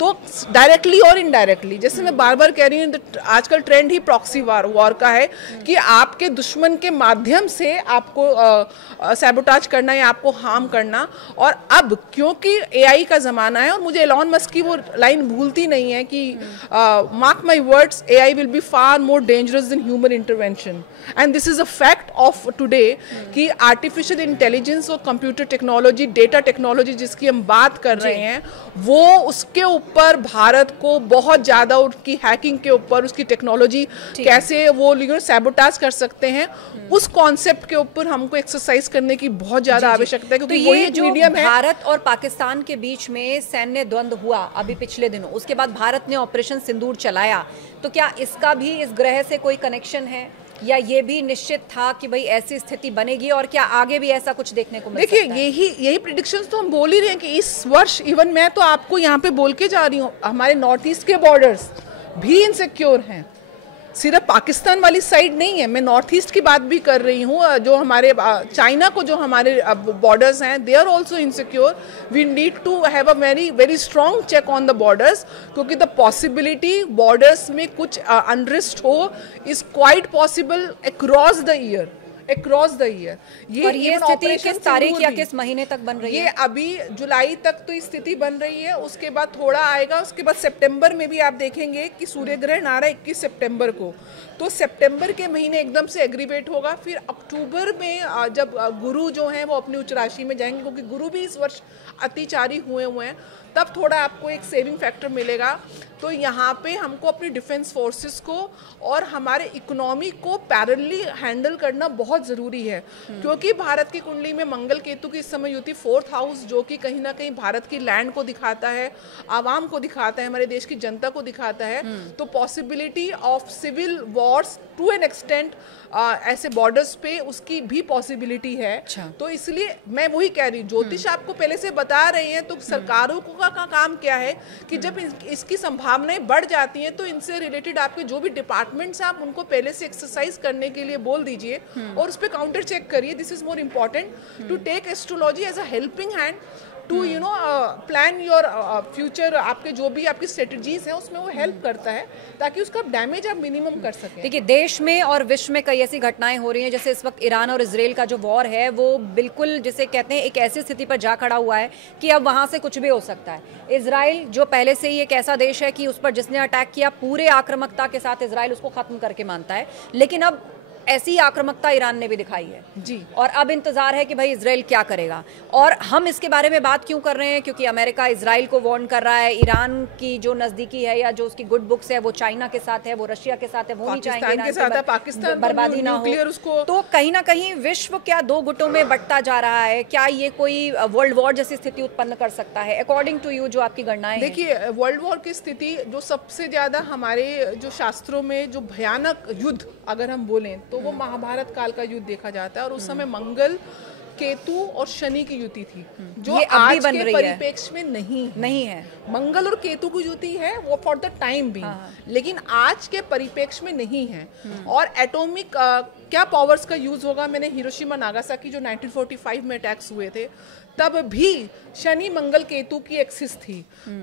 तो डायरेक्टली और इनडायरेक्टली, जैसे मैं बार बार कह रही हूँ, आजकल ट्रेंड ही प्रॉक्सी वॉर का है कि आपके दुश्मन के माध्यम से आपको सैबोटाज करना या आपको हार्म करना। और अब क्योंकि एआई का ज़माना है, और मुझे एलॉन मस्क की वो लाइन भूलती नहीं है कि mark my words, AI will be far more dangerous than human intervention, and this is a fact of today कि आर्टिफिशियल इंटेलिजेंस और कंप्यूटर टेक्नोलॉजी, डेटा टेक्नोलॉजी जिसकी हम बात कर रहे हैं, वो उसके ऊपर भारत को बहुत ज़्यादा, उसकी हैकिंग के ऊपर, उसकी टेक्नोलॉजी कैसे वो सैबोटाज कर सकते हैं, उस कॉन्सेप्ट के ऊपर हमको एक्सरसाइज करने की बहुत ज़्यादा आवश्यकता है। क्योंकि तो ये जो भारत और पाकिस्तान के बीच में सैन्य द्वंद्व हुआ अभी पिछले दिनों, उसके बाद भारत ने ऑपरेशन सिंदूर चलाया, तो क्या इसका भी इस ग्रह से कोई कनेक्शन है, या ये भी निश्चित था कि भाई ऐसी स्थिति बनेगी, और क्या आगे भी ऐसा कुछ देखने को मिल सकता है? देखिए, यही प्रेडिक्शंस तो हम बोल ही रहे हैं कि इस वर्ष, इवन मैं तो आपको यहाँ पे बोल के जा रही हूँ, हमारे नॉर्थ ईस्ट के बॉर्डर्स भी इनसिक्योर हैं। सिर्फ पाकिस्तान वाली साइड नहीं है, मैं नॉर्थ ईस्ट की बात भी कर रही हूँ, जो हमारे चाइना को जो हमारे बॉर्डर्स हैं, they are also insecure. We need to have a very very strong check on the borders, क्योंकि द पॉसिबिलिटी बॉर्डर्स में कुछ अनरेस्ट हो is quite possible across the year. Across the year. और ये स्थिति किस तारीख या किस महीने तक बन रही है? ये अभी जुलाई तक तो स्थिति बन रही है, उसके बाद थोड़ा आएगा, उसके बाद सितंबर में भी आप देखेंगे कि सूर्य ग्रहण आ रहा है 21 सितंबर को, तो सितंबर के महीने एकदम से एग्रीवेट होगा। फिर अक्टूबर में जब गुरु जो हैं वो अपनी उच्च राशि में जाएंगे, क्योंकि गुरु भी इस वर्ष अतिचारी हुए हैं, तब थोड़ा आपको एक सेविंग फैक्टर मिलेगा। तो यहाँ पे हमको अपनी डिफेंस फोर्सेस को और हमारे इकोनॉमी को पैरेलली हैंडल करना बहुत ज़रूरी है, क्योंकि भारत की कुंडली में मंगल केतु की इस समय युति 4th हाउस, जो कि कहीं ना कहीं भारत की लैंड को दिखाता है, आवाम को दिखाता है, हमारे देश की जनता को दिखाता है। तो possibility of civil wars to an extent ऐसे बॉर्डर्स पे उसकी भी पॉसिबिलिटी है। तो इसलिए मैं वही कह रही हूँ, ज्योतिष आपको पहले से बता रहे हैं, तो सरकारों का काम क्या है कि जब इसकी संभावनाएं बढ़ जाती हैं, तो इनसे रिलेटेड आपके जो भी डिपार्टमेंट्स हैं, आप उनको पहले से एक्सरसाइज करने के लिए बोल दीजिए और उस पर काउंटर चेक करिए। This is more important to take astrology as a helping hand to plan your future. आपके जो भी आपकी स्ट्रेटजीज हैं उसमें वो हेल्प करता है, ताकि उसका डैमेज आप मिनिमम कर सकें। देखिए, देश में और विश्व में कई ऐसी घटनाएं हो रही हैं, जैसे इस वक्त ईरान और इजराइल का जो वॉर है वो बिल्कुल जिसे कहते हैं एक ऐसी स्थिति पर जा खड़ा हुआ है कि अब वहां से कुछ भी हो सकता है। इजराइल जो पहले से ही एक ऐसा देश है कि उस पर जिसने अटैक किया पूरे आक्रामकता के साथ इजराइल उसको खत्म करके मानता है, लेकिन अब ऐसी आक्रामकता ईरान ने भी दिखाई है जी। और अब इंतजार है कि भाई इजराइल क्या करेगा। और हम इसके बारे में बात क्यों कर रहे हैं? क्योंकि अमेरिका इजराइल को वार्न कर रहा है, ईरान की जो नजदीकी है या जो उसकी गुड बुक्स है वो चाइना के साथ है, वो रशिया के साथ है, वो नहीं चाहेंगे ईरान बर्बादी ना हो। तो कहीं ना कहीं विश्व क्या दो गुटों में बंटता जा रहा है? क्या ये कोई वर्ल्ड वॉर जैसी स्थिति उत्पन्न कर सकता है अकॉर्डिंग टू यू, जो आपकी गणनाएं? देखिए, वर्ल्ड वॉर की स्थिति जो सबसे ज्यादा हमारे जो शास्त्रों में जो भयानक युद्ध अगर हम बोलें तो वो महाभारत काल का युद्ध देखा जाता है, और उस समय मंगल, केतु और शनि की युति थी, जो आज के परिप्रेक्ष्य में नहीं है। मंगल और केतु की युति है वो फॉर द टाइम भी, लेकिन आज के परिप्रेक्ष्य में नहीं है। और एटॉमिक क्या पावर्स का यूज होगा? मैंने हिरोशिमा नागासाकी जो 1945 में अटैक्स हुए थे, तब भी शनि मंगल केतु की एक्सिस थी।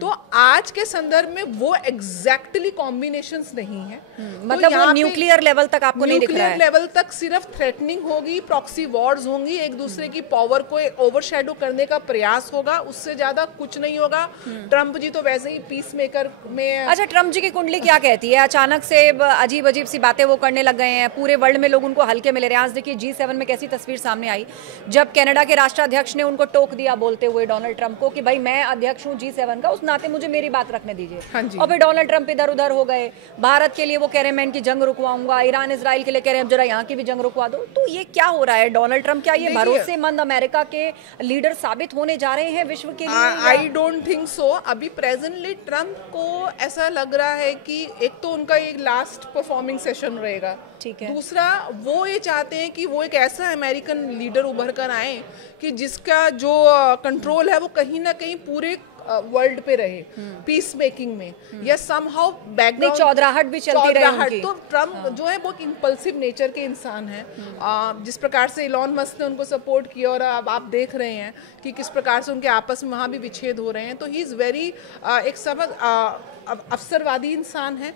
तो आज के संदर्भ में वो एग्जैक्टली कॉम्बिनेशंस नहीं है। मतलब तो वो न्यूक्लियर लेवल तक आपको नहीं दिख रहा है? न्यूक्लियर लेवल तक सिर्फ थ्रेटनिंग होगी, प्रॉक्सी वॉर्स होंगी, एक दूसरे की पावर को ओवरशैडो करने का प्रयास होगा, उससे ज्यादा कुछ नहीं होगा। ट्रम्प जी तो वैसे ही पीस मेकर में। अच्छा, ट्रम्प जी की कुंडली क्या कहती है? अचानक से अजीब अजीब सी बातें वो करने लग गए हैं, पूरे वर्ल्ड में लोग उनको हल्के में ले रहे हैं। आज देखिए G7 में कैसी तस्वीर सामने आई, जब कनाडा के राष्ट्राध्यक्ष ने उनको टोक दिया बोलते हुए डोनाल्ड ट्रंप को कि भाई मैं अध्यक्ष हूं G7 का, उस नाते मुझे मेरी बात रखने दीजिए। और फिर डोनाल्ड ट्रंप इधर उधर हो गए। भारत के लिए वो कह रहे हैं मैं इनकी जंग रुकवाऊंगा, ईरान इजराइल के लिए कह रहे हैं अब जरा यहाँ की भी जंग रुकवा दो। तो ये क्या हो रहा है? डोनाल्ड ट्रंप क्या ये भरोसेमंद अमेरिका के लीडर साबित होने जा रहे हैं विश्व के लिए? I don't think so. अभी प्रेजेंटली ट्रंप को ऐसा लग रहा है कि एक तो उनका एक लास्ट परफॉर्मिंग सेशन रहेगा, ठीक है। दूसरा वो ये चाहते हैं कि वो एक ऐसा अमेरिकन लीडर उभर कर आए कि जिसका जो कंट्रोल है वो कहीं ना कहीं पूरे वर्ल्ड पे रहे, पीस मेकिंग में, या समहाउ बैकग्राउंड चौधराहट भी चलती रहे उनकी। तो ट्रम्प जो है वो इम्पल्सिव नेचर के इंसान हैं। जिस प्रकार से इलॉन मस्क ने उनको सपोर्ट किया और अब आप देख रहे हैं कि किस प्रकार से उनके आपस में वहाँ भी विच्छेद हो रहे हैं, तो ही इज़ वेरी एक समझ अवसरवादी इंसान है।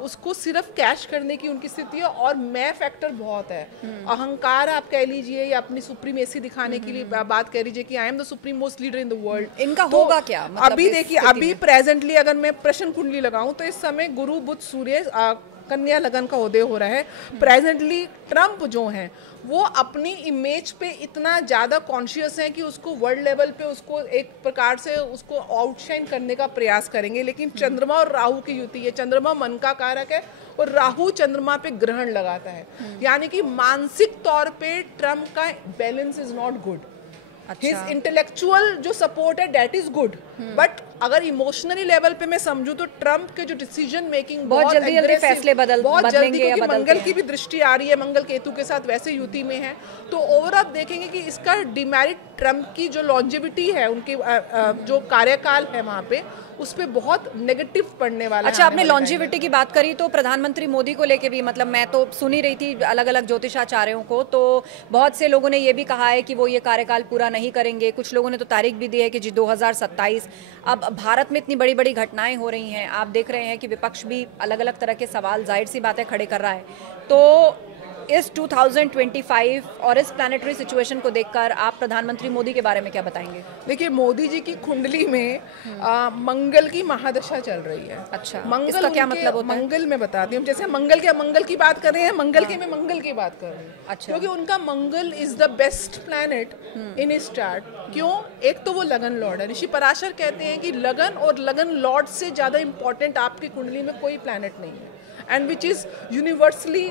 उसको सिर्फ कैश करने की उनकी स्थिति है, और मैं फैक्टर बहुत है। अहंकार आप कह लीजिए या अपनी सुप्रीमेसी दिखाने के लिए बात कह लीजिए कि I am the supreme most leader in the world. इनका तो होगा क्या? मतलब अभी देखिए, अभी प्रेजेंटली अगर मैं प्रश्न कुंडली लगाऊं तो इस समय गुरु बुध सूर्य कन्या लगन का उदय हो रहा है। प्रेजेंटली ट्रम्प जो हैं वो अपनी इमेज पे इतना ज़्यादा कॉन्शियस हैं कि उसको वर्ल्ड लेवल पे उसको एक प्रकार से उसको आउटशाइन करने का प्रयास करेंगे। लेकिन चंद्रमा और राहु की युति है, चंद्रमा मन का कारक है और राहु चंद्रमा पे ग्रहण लगाता है, यानी कि मानसिक तौर पे ट्रम्प का balance is not good. His intellectual जो सपोर्ट है डेट इज गुड, बट अगर इमोशनली लेवल पे मैं समझूं तो ट्रम्प के जो डिसीजन मेकिंग बहुत जल्दी फैसले बहुत जल्दी, क्योंकि मंगल की भी दृष्टि आ रही है, मंगल केतु के साथ वैसे युति में है। तो ओवरऑल देखेंगे कि इसका डिमेरिट ट्रम्प की जो लॉन्जेविटी है, उनकी जो कार्यकाल है वहाँ पे, उस पर बहुत नेगेटिव पड़ने वाला है। अच्छा, आपने लॉन्जेविटी की बात करी तो प्रधानमंत्री मोदी को लेके भी, मतलब मैं तो सुन ही रही थी अलग अलग ज्योतिषाचार्यों को, तो बहुत से लोगों ने ये भी कहा है कि वो ये कार्यकाल पूरा नहीं करेंगे। कुछ लोगों ने तो तारीख भी दी है कि जी 2027। अब भारत में इतनी बड़ी बड़ी घटनाएं हो रही हैं, आप देख रहे हैं कि विपक्ष भी अलग अलग तरह के सवाल, जाहिर सी बातें खड़े कर रहा है। तो इस 2025 और इस प्लानिटरी सिचुएशन को देखकर आप प्रधानमंत्री मोदी के बारे में क्या बताएंगे? देखिए, मोदी जी की कुंडली में मंगल की महादशा चल रही है। अच्छा, मंगल, इसका क्या मतलब होता है? मंगल में बताती हूँ, जैसे मंगल के अमंगल की बात कर रहे हैं, मंगल के में मंगल की बात कर रहे हैं। अच्छा। क्योंकि उनका Mangal is the best planet in his chart. क्यों? एक तो वो लगन लॉर्ड है। ऋषि पराशर कहते हैं कि लगन और लगन लॉर्ड से ज्यादा इंपॉर्टेंट आपकी कुंडली में कोई प्लैनेट नहीं है, and which is universally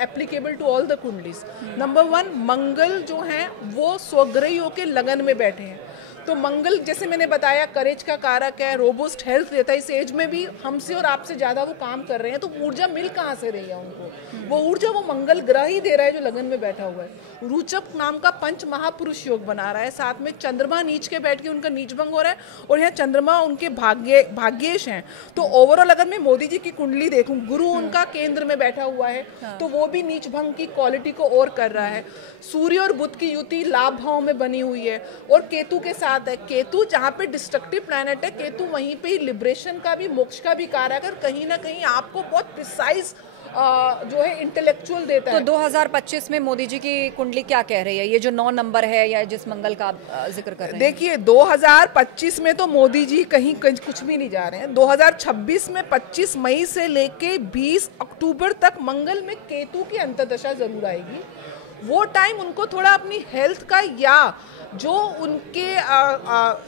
applicable to all the कुंडलीज। नंबर 1, मंगल जो हैं वो स्वग्रही होकर लगन में बैठे हैं। तो मंगल, जैसे मैंने बताया, करेज का कारक है, रोबस्ट हेल्थ देता है। इस एज में भी हमसे और आपसे ज़्यादा वो काम कर रहे हैं, तो ऊर्जा मिल कहाँ से रही है उनको? वो ऊर्जा वो मंगल ग्रह ही दे रहा है जो लगन में बैठा हुआ है। रुचक नाम का पंच महापुरुष योग बना रहा है, साथ में चंद्रमा नीच के बैठ के उनका नीच भंग हो रहा है, और यहाँ चंद्रमा उनके भाग्येश हैं। तो ओवरऑल अगर मैं मोदी जी की कुंडली देखूं, गुरु उनका केंद्र में बैठा हुआ है, तो वो भी नीच भंग की क्वालिटी को और कर रहा है। सूर्य और बुध की युति लाभ भाव में बनी हुई है, और केतु के साथ है। केतु जहाँ पे डिस्ट्रक्टिव प्लैनेट है, केतु वहीं पे लिबरेशन का भी, मोक्ष का भी कारक है, कहीं ना कहीं आपको बहुत प्रिसाइज जो है इंटेलेक्चुअल देता है। तो 2025 में मोदी जी की कुंडली क्या कह रही है? ये जो 9 नंबर है या जिस मंगल का आप जिक्र कर रहे हैं। देखिए, 2025 में तो मोदी जी कहीं कुछ भी नहीं जा रहे हैं। 2026 में 25 मई से लेके 20 अक्टूबर तक मंगल में केतु की अंतर्दशा जरूर आएगी। वो टाइम उनको थोड़ा अपनी हेल्थ का, या जो उनके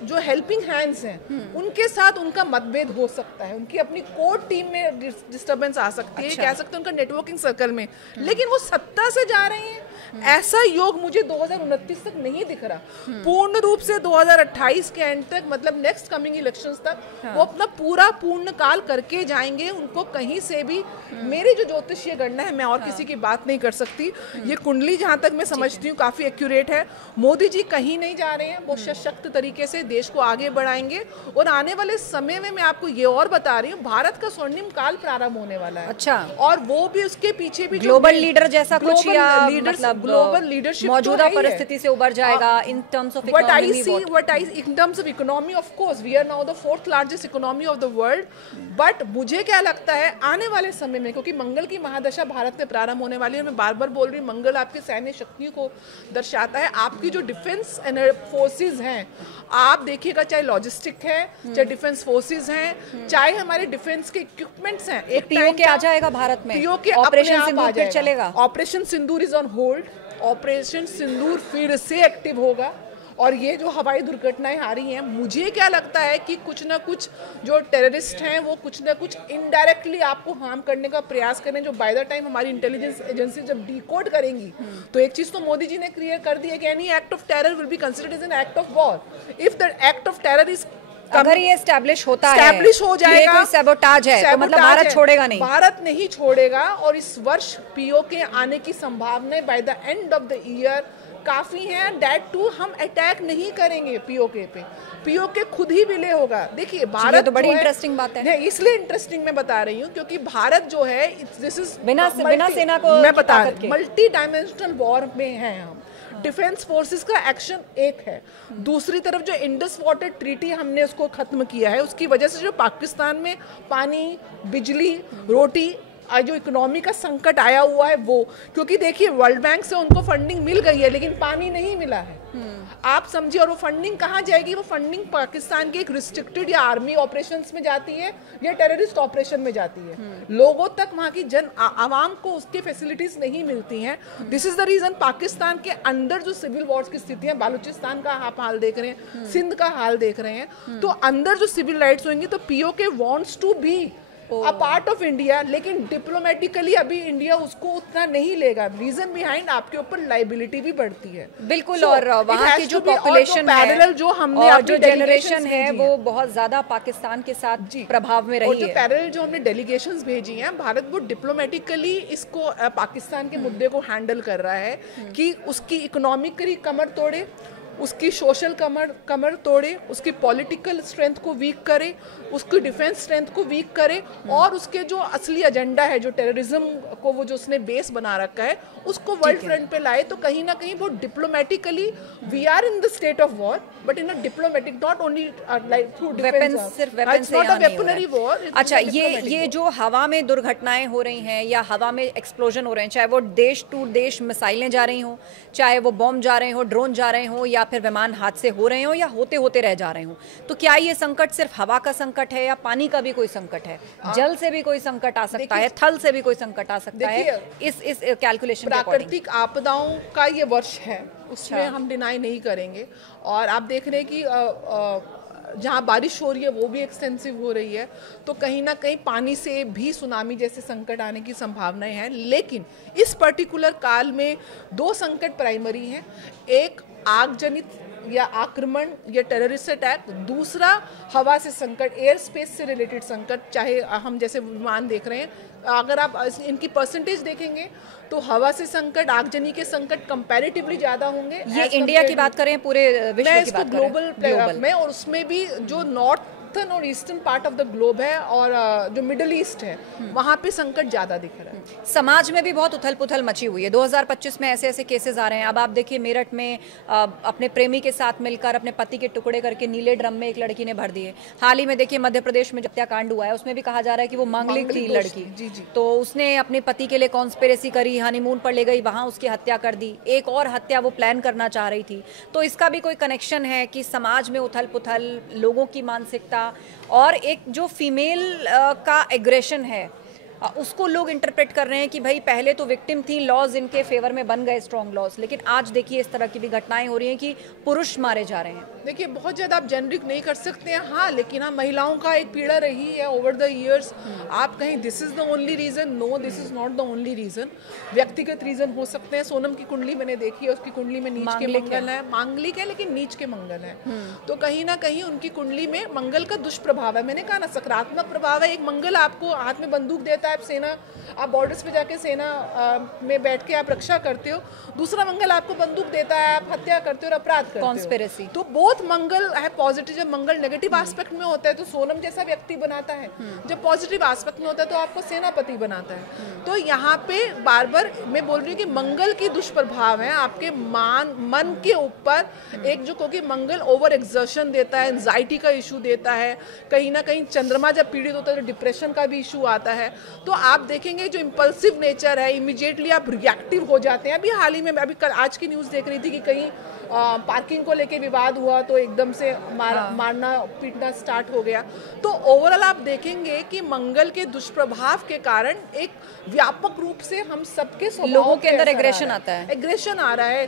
जो हेल्पिंग हैंड्स हैं उनके साथ उनका मतभेद हो सकता है, उनकी अपनी कोर टीम में डिस्टर्बेंस आ सकती है। अच्छा। कह सकते हैं उनका नेटवर्किंग सर्कल में, लेकिन वो सत्ता से जा रहे हैं। ऐसा योग मुझे 2029 तक नहीं दिख रहा। पूर्ण रूप से 2028 के एंड तक, मतलब नेक्स्ट कमिंग इलेक्शंस तक, वो अपना पूरा पूर्ण काल करके जाएंगे। उनको कहीं से भी, मेरी जो ज्योतिषीय गणना है, मैं और किसी की बात नहीं कर सकती, ये कुंडली जहां तक मैं समझती हूँ काफी एक्यूरेट है। मोदी जी कहीं नहीं जा रहे हैं, वो सशक्त तरीके से देश को आगे बढ़ाएंगे। और आने वाले समय में मैं आपको ये और बता रही हूँ, भारत का स्वर्णिम काल प्रारंभ होने वाला है। अच्छा। और वो भी उसके पीछे भी ग्लोबल लीडर जैसा कुछ, या मतलब ग्लोबल लीडरशिप मौजूदा परिस्थिति से उबर जाएगा in terms of economy. In terms of economy, of course we are now the 4th largest economy of the world. But मुझे क्या लगता है, आने वाले समय में, क्योंकि मंगल की महादशा भारत में प्रारंभ होने वाली है, मैं बार बार बोल रही हूँ, मंगल आपकी सैन्य शक्तियों को दर्शाता है। आपकी जो डिफेंस फोर्सेज हैं, आप देखिएगा, चाहे लॉजिस्टिक है, चाहे डिफेंस फोर्सेज हैं, चाहे हमारे डिफेंस के इक्विपमेंट्स हैं। एक पीओके आ जाएगा भारत में, पीओके ऑपरेशन सिंदूर फिर चलेगा। Operation Sindoor is on hold. Operation Sindoor फिर से एक्टिव होगा। और ये जो हवाई दुर्घटनाएं आ रही हैं, मुझे क्या लगता है कि कुछ ना कुछ जो टेररिस्ट हैं वो कुछ ना कुछ इनडायरेक्टली आपको हार्म करने का प्रयास करें, जो बाय द टाइम हमारी इंटेलिजेंस एजेंसी जब डिकोड करेंगी, तो एक चीज तो मोदी जी ने क्लियर कर दी है कि any act of terror will be considered as an act of war. If the act of terror is, अगर ये एस्टैब्लिश होता है, एस्टैब्लिश हो जाएगा, ये कोई सैबोटाज है, तो मतलब भारत छोड़ेगा नहीं। भारत नहीं छोड़ेगा। और इस वर्ष पीओके आने की संभावनाएं by the end of the year काफी हैं। दैट टू हम अटैक नहीं करेंगे पीओके पे, पीओके खुद ही विलय होगा। देखिए, भारत तो बड़ी इंटरेस्टिंग बात है। इसलिए इंटरेस्टिंग मैं बता रही हूँ क्योंकि भारत जो है, दिस इज बिना सेना को, मैं बता रही, मल्टी डायमेंशनल वॉर में है हम। डिफेंस फोर्सेस का एक्शन एक है, दूसरी तरफ जो इंडस वाटर ट्रीटी हमने उसको खत्म किया है, उसकी वजह से जो पाकिस्तान में पानी, बिजली, रोटी, जो इकोनॉमी का संकट आया हुआ है वो, क्योंकि देखिए वर्ल्ड बैंक से उनको फंडिंग मिल गई है लेकिन पानी नहीं मिला है। आप समझिए, और वो फंडिंग कहाँ जाएगी? वो फंडिंग पाकिस्तान के एक रिस्ट्रिक्टेड या आर्मी ऑपरेशंस में जाती है या टेररिस्ट ऑपरेशन में जाती है। लोगों तक, वहाँ की आवाम को उसकी फैसिलिटीज नहीं मिलती हैं। This is the reason Pakistan के अंदर जो सिविल वॉर्स की स्थिति है, बालूचिस्तान का आप हाल देख रहे हैं, सिंध का हाल देख रहे हैं, तो अंदर जो सिविल राइट्स होंगी, तो POK wants to be a part of India, लेकिन डिप्लोमेटिकली अभी इंडिया उसको उतना नहीं लेगा। रीजन बिहाइंड आपके ऊपर लाइबिलिटी भी बढ़ती है। बिल्कुल। और वहाँ की जो पॉपुलेशन है, जो हमने और जो जनरेशन है, वो बहुत ज्यादा पाकिस्तान के साथ प्रभाव में रही है। जो पैरेलल जो हमने डेलीगेशंस भेजी हैं, भारत वो डिप्लोमेटिकली इसको पाकिस्तान के मुद्दे को हैंडल कर रहा है कि उसकी इकोनॉमिकली कमर तोड़े, उसकी सोशल कमर तोड़े, उसकी पॉलिटिकल स्ट्रेंथ को वीक करे, उसकी डिफेंस स्ट्रेंथ को वीक करे, और उसके जो असली एजेंडा है, जो टेररिज्म को वो जो उसने बेस बना रखा है, उसको वर्ल्ड फ्रंट पे लाए। तो कहीं ना कहीं वो diplomatically we are in the state of war, but in a diplomatic, not only like through defence, सिर्फ वेपन्स से नॉट अ नहीं हो वेपनरी रहा है। वॉर। अच्छा, ये जो हवा में दुर्घटनाएं हो रही हैं या हवा में एक्सप्लोजन हो रहे हैं, चाहे वो देश टू देश मिसाइलें जा रही हों, चाहे वो बॉम्ब जा रहे हो, ड्रोन जा रहे हो, या फिर विमान हादसे हो रहे हो, या होते होते रह जा रहे हो, तो क्या ये संकट सिर्फ हवा का संकट है या पानी का भी कोई संकट है? जल से भी कोई संकट आ सकता है, थल से भी कोई संकट आ सकता है। इस कैलकुलेशन के अकॉर्डिंग प्राकृतिक आपदाओं का ये वर्ष है, उसमें हम डिनाई नहीं करेंगे। और आप देख रहे हैं कि जहाँ बारिश हो रही है वो भी एक्सटेंसिव हो रही है, तो कहीं ना कहीं पानी से भी सुनामी जैसे संकट आने की संभावनाएं हैं। लेकिन इस पर्टिकुलर काल में दो संकट प्राइमरी हैं, एक आगजनित या आक्रमण या टेररिस्ट अटैक, दूसरा हवा से संकट, एयर स्पेस से रिलेटेड संकट। चाहे हम जैसे विमान देख रहे हैं, अगर आप इनकी परसेंटेज देखेंगे तो हवा से संकट, आगजनी के संकट कंपैरेटिवली ज्यादा होंगे। ये इंडिया की बात करें, पूरे विश्व की बात करें, ग्लोबल में, और उसमें भी जो नॉर्थ और eastern part of the globe है और जो मिडिल ईस्ट है, वहां पे संकट ज्यादा दिख रहा है। समाज में भी बहुत उथल पुथल मची हुई है। 2025 में ऐसे ऐसे केसेस आ रहे हैं। अब आप देखिए, मेरठ में अपने प्रेमी के साथ मिलकर अपने पति के टुकड़े करके नीले ड्रम में एक लड़की ने भर दिए। हाल ही में देखिए मध्य प्रदेश में जो हत्याकांड हुआ है, उसमें भी कहा जा रहा है कि वो मांगलिक थी लड़की। जी। तो उसने अपने पति के लिए कॉन्स्पिरेसी करी, हनीमून पर ले गई, वहां उसकी हत्या कर दी। एक और हत्या वो प्लान करना चाह रही थी। तो इसका भी कोई कनेक्शन है कि समाज में उथल पुथल, लोगों की मानसिकता, और एक जो फीमेल का एग्रेशन है, उसको लोग इंटरप्रेट कर रहे हैं कि भाई पहले तो विक्टिम थी, लॉज इनके फेवर में बन गए, स्ट्रॉन्ग लॉज, लेकिन आज देखिए इस तरह की भी घटनाएं हो रही हैं कि पुरुष मारे जा रहे हैं। देखिए, बहुत ज़्यादा आप जेनरिक नहीं कर सकते हैं, हाँ, लेकिन हाँ, महिलाओं का एक पीड़ा रही है ओवर द ईयर्स। आप कहीं this is the only reason, no, this is not the only reason. व्यक्तिगत रीज़न हो सकते हैं। सोनम की कुंडली मैंने देखी है, उसकी कुंडली में नीच के मंगल है, मांगलिक है लेकिन नीच के मंगल है। तो कहीं ना कहीं उनकी कुंडली में मंगल का दुष्प्रभाव है। मैंने कहा ना, सकारात्मक प्रभाव है। एक मंगल आपको हाथ में बंदूक देता है, आप सेना, आप बॉर्डर्स पे जाके सेना में बैठ के आप रक्षा करते हो। दूसरा मंगल आपको बंदूक देता है, आप हत्या करते हो और अपराध करते हो, कॉन्स्पिरेसी। तो बोथ मंगल है पॉजिटिव। जब मंगल नेगेटिव एस्पेक्ट में होता है तो सोनम जैसा व्यक्ति बनाता है, जब पॉजिटिव एस्पेक्ट में होता है तो आपको सेनापति बनाता है। तो यहाँ पे बार बार मैं बोल रही हूँ कि मंगल की दुष्प्रभाव है आपके मन के ऊपर। एक जो, क्योंकि मंगल ओवर एक्सर्शन देता है, एंजाइटी का इशू देता है, कहीं ना कहीं चंद्रमा जब पीड़ित होता है तो डिप्रेशन का भी इशू आता है। तो आप देखेंगे जो इम्पल्सिव नेचर है, इमीडिएटली आप रिएक्टिव हो जाते हैं। अभी हाल ही में, अभी कल आज की न्यूज़ देख रही थी कि कहीं पार्किंग को लेके विवाद हुआ तो एकदम से मारना पीटना स्टार्ट हो गया। तो ओवरऑल आप देखेंगे कि मंगल के दुष्प्रभाव के कारण एक व्यापक रूप से हम सबके लोगों के अंदर एग्रेशन आता है, एग्रेशन आ रहा है,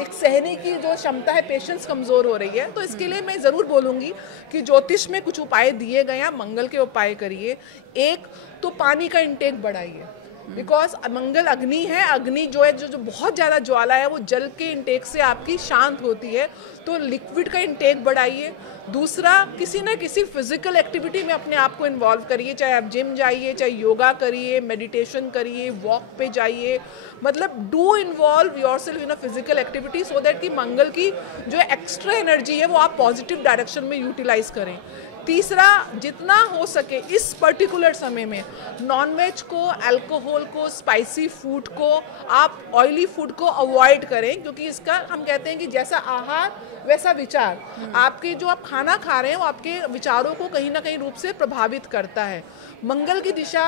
एक सहने की जो क्षमता है, पेशेंस कमजोर हो रही है। तो इसके लिए मैं जरूर बोलूंगी कि ज्योतिष में कुछ उपाय दिए गए हैं, मंगल के उपाय करिए। एक तो पानी का इंटेक बढ़ाइए, बिकॉज मंगल अग्नि है। अग्नि जो है, जो बहुत ज़्यादा ज्वाला है, वो जल के इंटेक से आपकी शांत होती है। तो लिक्विड का इंटेक बढ़ाइए। दूसरा, किसी न किसी फिजिकल एक्टिविटी में अपने आप को इन्वॉल्व करिए, चाहे आप जिम जाइए, चाहे योगा करिए, मेडिटेशन करिए, वॉक पे जाइए, मतलब do involve yourself in a physical activity so that कि मंगल की जो एक्स्ट्रा एनर्जी है वो आप पॉजिटिव डायरेक्शन में यूटिलाइज करें। तीसरा, जितना हो सके इस पर्टिकुलर समय में नॉनवेज को, अल्कोहल को, स्पाइसी फूड को, आप ऑयली फूड को अवॉइड करें, क्योंकि इसका हम कहते हैं कि जैसा आहार वैसा विचार। आपके जो आप खाना खा रहे हैं वो आपके विचारों को कहीं ना कहीं रूप से प्रभावित करता है। मंगल की दिशा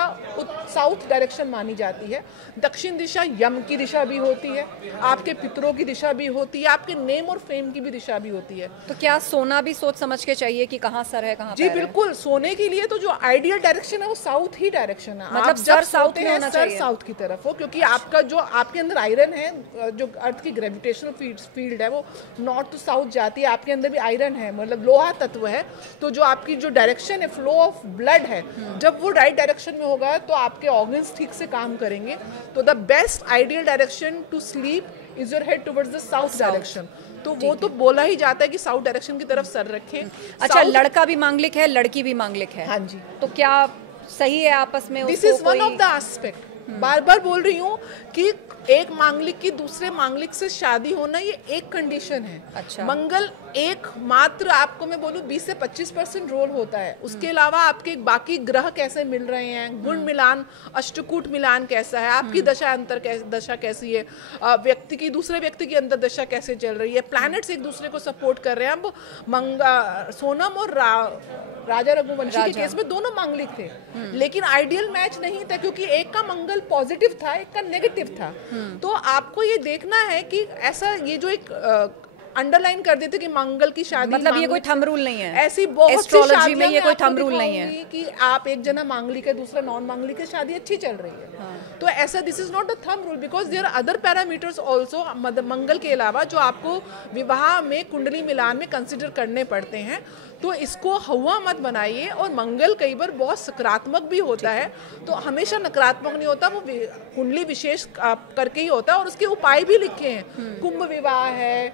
साउथ डायरेक्शन मानी जाती है, दक्षिण दिशा यम की दिशा भी होती है, आपके पितरों की दिशा भी होती है, आपके नेम और फेम की भी दिशा भी होती है। तो क्या सोना भी सोच समझ के चाहिए कि कहाँ सर है, कहाँ जी बिल्कुल। सोने के लिए तो जो आइडियल डायरेक्शन है वो साउथ ही डायरेक्शन है। मतलब सर साउथ में होना चाहिए, सर साउथ की तरफ हो, क्योंकि आपका जो आपके अंदर आयरन है, जो अर्थ की ग्रेविटेशनल फील्ड है वो नॉर्थ टू साउथ जाती है। आपके अंदर भी आयरन है, मतलब लोहा तत्व है। तो जो आपकी जो डायरेक्शन है, फ्लो ऑफ ब्लड है, जब वो राइट डायरेक्शन में होगा तो आपके ऑर्गन्स ठीक से काम करेंगे। तो the best ideal direction to sleep is your head towards the south direction. तो वो तो बोला ही जाता है कि साउथ डायरेक्शन की तरफ सर रखें। अच्छा, लड़का भी मांगलिक है, लड़की भी मांगलिक है। हाँ जी। तो क्या सही है आपस में? This is one of the aspect. बार बार बोल रही हूँ कि एक मांगलिक की दूसरे मांगलिक से शादी होना ये एक कंडीशन है। अच्छा। मंगल एक मात्र आपको मैं बोलूँ 20 से 25% रोल होता है। उसके अलावा आपके बाकी ग्रह कैसे मिल रहे हैं, गुण मिलान, अष्टकूट मिलान कैसा है, आपकी दशा दशा कैसी है, व्यक्ति की दूसरे व्यक्ति की अंतर दशा कैसे चल रही है, प्लैनेट्स एक दूसरे को सपोर्ट कर रहे हैं। अब सोनम और राजा रघुवंशी के केस में दोनों मांगलिक थे, लेकिन आइडियल मैच नहीं था क्योंकि एक का मंगल पॉजिटिव था, एक का नेगेटिव था। तो आपको ये देखना है कि ऐसा ये जो एक अंडरलाइन कर देते कि मंगल की शादी, मतलब ये कोई थंब रूल नहीं है, ऐसी बहुत एस्ट्रोलॉजी में ये कोई थंब रूल नहीं है कि आप एक जना मांगलिक है दूसरा नॉन मांगलिक है, शादी अच्छी चल रही है। तो ऐसा this is not a thumb rule because there are other parameters also Mangal के अलावा जो आपको विवाह में कुंडली मिलान में कंसिडर करने पड़ते हैं। तो इसको हवा मत बनाइए। और मंगल कई बार बहुत सकारात्मक भी होता है, तो हमेशा नकारात्मक नहीं होता, वो कुंडली विशेष करके ही होता है। और उसके उपाय भी लिखे हैं, कुंभ विवाह है,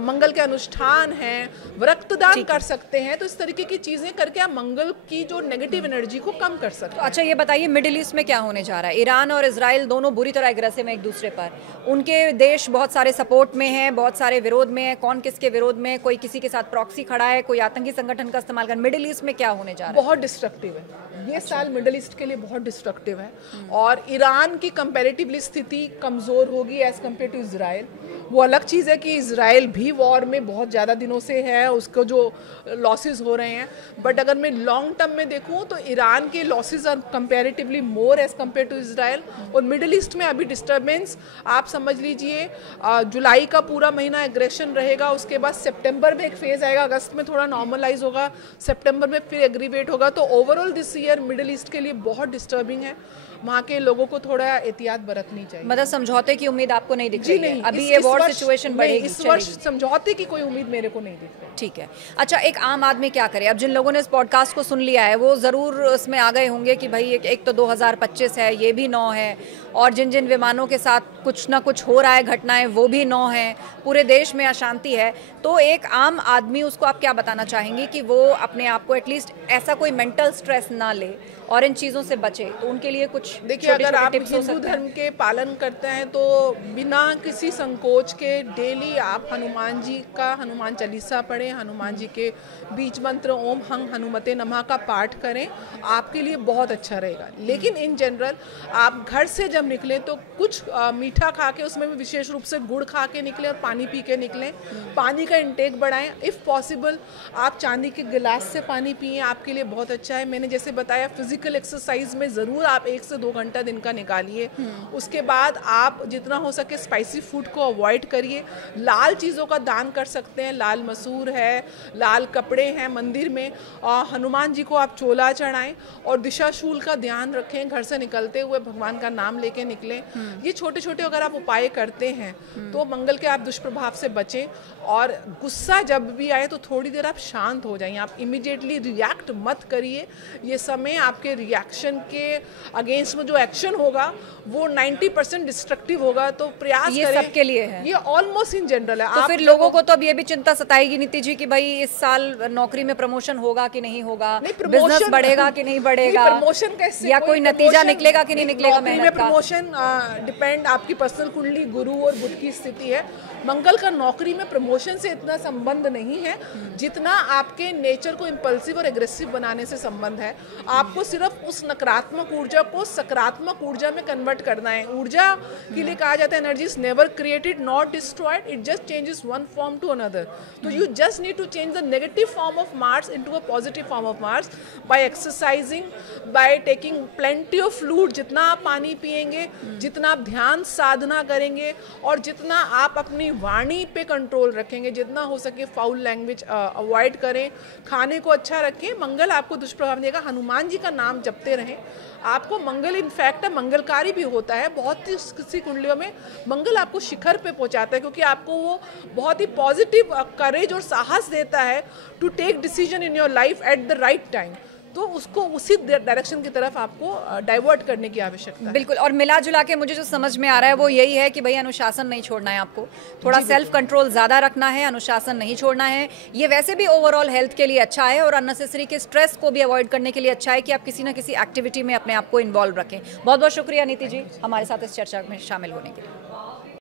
मंगल के अनुष्ठान है, रक्तदान कर सकते हैं। तो इस तरीके की चीजें करके आप मंगल की जो नेगेटिव एनर्जी को कम कर सकते हैं। अच्छा ये बताइए, मिडिल ईस्ट में क्या होने जा रहा है? ईरान और इजराइल दोनों बुरी तरह अग्रेसिव हैं एक दूसरे पर। उनके देश बहुत सारे सपोर्ट में हैं, बहुत सारे विरोध में है। कौन किसके विरोध में, कोई किसी के साथ प्रॉक्सी खड़ा है, कोई आतंकी संगठन का इस्तेमाल कर। मिडिल ईस्ट में क्या होने जा रहा है? बहुत डिस्ट्रक्टिव है ये साल, मिडिल ईस्ट के लिए बहुत डिस्ट्रक्टिव है। और ईरान की कंपैरेटिवली स्थिति कमजोर होगी एज कम्पेयर टू इजराइल। वो अलग चीज़ है कि इजराइल भी वॉर में बहुत ज़्यादा दिनों से है, उसको जो लॉसेस हो रहे हैं। बट अगर मैं लॉन्ग टर्म में देखूं तो ईरान के losses are comparatively more as compare to Israel. और मिडिल ईस्ट में अभी डिस्टर्बेंस आप समझ लीजिए, जुलाई का पूरा महीना एग्रेशन रहेगा, उसके बाद सितंबर में एक फेज आएगा, अगस्त में थोड़ा नॉर्मलाइज होगा, सितंबर में फिर एग्रीवेट होगा। तो overall this year middle east के लिए बहुत डिस्टर्बिंग है। वहाँ के लोगों को थोड़ा एहतियात बरतनी चाहिए। मतलब समझौते की उम्मीद आपको नहीं दिख रही है? अभी ये वॉर सिचुएशन बढ़ेगी, इस वर्ष समझौते की कोई उम्मीद मेरे को नहीं दिख रही। ठीक है। अच्छा, एक आम आदमी क्या करे? अब जिन लोगों ने इस पॉडकास्ट को सुन लिया है वो ज़रूर उसमें आ गए होंगे कि भाई एक तो 2025 है, ये भी 9 है, और जिन जिन विमानों के साथ कुछ ना कुछ हो रहा है घटनाएं, वो भी 9 हैं, पूरे देश में अशांति है। तो एक आम आदमी, उसको आप क्या बताना चाहेंगे कि वो अपने आप को एटलीस्ट ऐसा कोई मेंटल स्ट्रेस ना ले और इन चीज़ों से बचे? तो उनके लिए कुछ देखिए, अगर आप हिंदू धर्म के पालन करते हैं तो बिना किसी संकोच के डेली आप हनुमान जी का हनुमान चालीसा पढ़ें, हनुमान जी के बीज मंत्र ओम हंग हनुमते नमः का पाठ करें, आपके लिए बहुत अच्छा रहेगा। लेकिन इन जनरल आप घर से जब निकलें तो कुछ मीठा खा के, उसमें भी विशेष रूप से गुड़ खा के निकलें और पानी पी के निकलें। पानी का इंटेक बढ़ाएं। इफ़ पॉसिबल आप चांदी के गिलास से पानी पिएं, आपके लिए बहुत अच्छा है। मैंने जैसे बताया, फिजिकल एक्सरसाइज में ज़रूर आप 1 से 2 घंटा दिन का निकालिए। उसके बाद आप जितना हो सके स्पाइसी फूड को अवॉइड करिए। लाल चीज़ों का दान कर सकते हैं, लाल मसूर है, लाल कपड़े हैं मंदिर में, हनुमान जी को आप चोला चढ़ाएं और दिशाशूल का ध्यान रखें। घर से निकलते हुए भगवान का नाम लेके निकलें। ये छोटे छोटे अगर आप उपाय करते हैं तो मंगल के आप दुष्प्रभाव से बचें। और गुस्सा जब भी आए तो थोड़ी देर आप शांत हो जाइए, आप इमीडिएटली रिएक्ट मत करिए। ये समय आपके रिएक्शन के अगेंस्ट में जो एक्शन होगा वो 90% डिस्ट्रक्टिव होगा। तो प्रयास ये करें, सबके लिए है, ये ऑलमोस्ट इन जनरल है। तो फिर लोगों को तो अब ये भी चिंता सताएगी नीति जी कि भाई इस साल नौकरी में प्रमोशन होगा कि नहीं होगा, बिजनेस बढ़ेगा कि नहीं बढ़ेगा, प्रमोशन कैसे, या कोई नतीजा निकलेगा कि नहीं निकलेगा मेहनत का। प्रमोशन डिपेंड आपकी पर्सनल कुंडली, गुरु और बुध की स्थिति है। मंगल का नौकरी में प्रमोशन से इतना संबंध नहीं है जितना आपके नेचर को इम्पल्सिव और एग्रेसिव बनाने से संबंध है। आपको सिर्फ उस नकारात्मक ऊर्जा को सकारात्मक ऊर्जा में कन्वर्ट करना है। ऊर्जा के लिए कहा जाता है energy is never created not destroyed, it just changes one form to another. तो you just need to change the negative form of Mars into a positive form of Mars by exercising, by taking plenty of fluid. जितना आप पानी पिएंगे, जितना आप ध्यान साधना करेंगे और जितना आप अपनी वाणी पे कंट्रोल रखेंगे, जितना हो सके फाउल लैंग्वेज अवॉइड करें, खाने को अच्छा रखें, मंगल आपको दुष्प्रभाव देगा। हनुमान जी का नाम जपते रहें। आपको मंगल इनफैक्ट मंगलकारी भी होता है। बहुत सी कुंडलियों में मंगल आपको शिखर पे पहुंचाता है क्योंकि आपको वो बहुत ही पॉजिटिव करेज और साहस देता है to take decision in your life at the right time. तो उसको उसी डायरेक्शन की तरफ आपको डाइवर्ट करने की आवश्यकता है। बिल्कुल, और मिला जुला के मुझे जो समझ में आ रहा है वो यही है कि भाई अनुशासन नहीं छोड़ना है, आपको थोड़ा सेल्फ कंट्रोल ज़्यादा रखना है, अनुशासन नहीं छोड़ना है। ये वैसे भी ओवरऑल हेल्थ के लिए अच्छा है और अननेसेसरी के स्ट्रेस को भी अवॉइड करने के लिए अच्छा है कि आप किसी ना किसी एक्टिविटी में अपने आप को इन्वॉल्व रखें। बहुत बहुत शुक्रिया नीति जी हमारे साथ इस चर्चा में शामिल होने के लिए।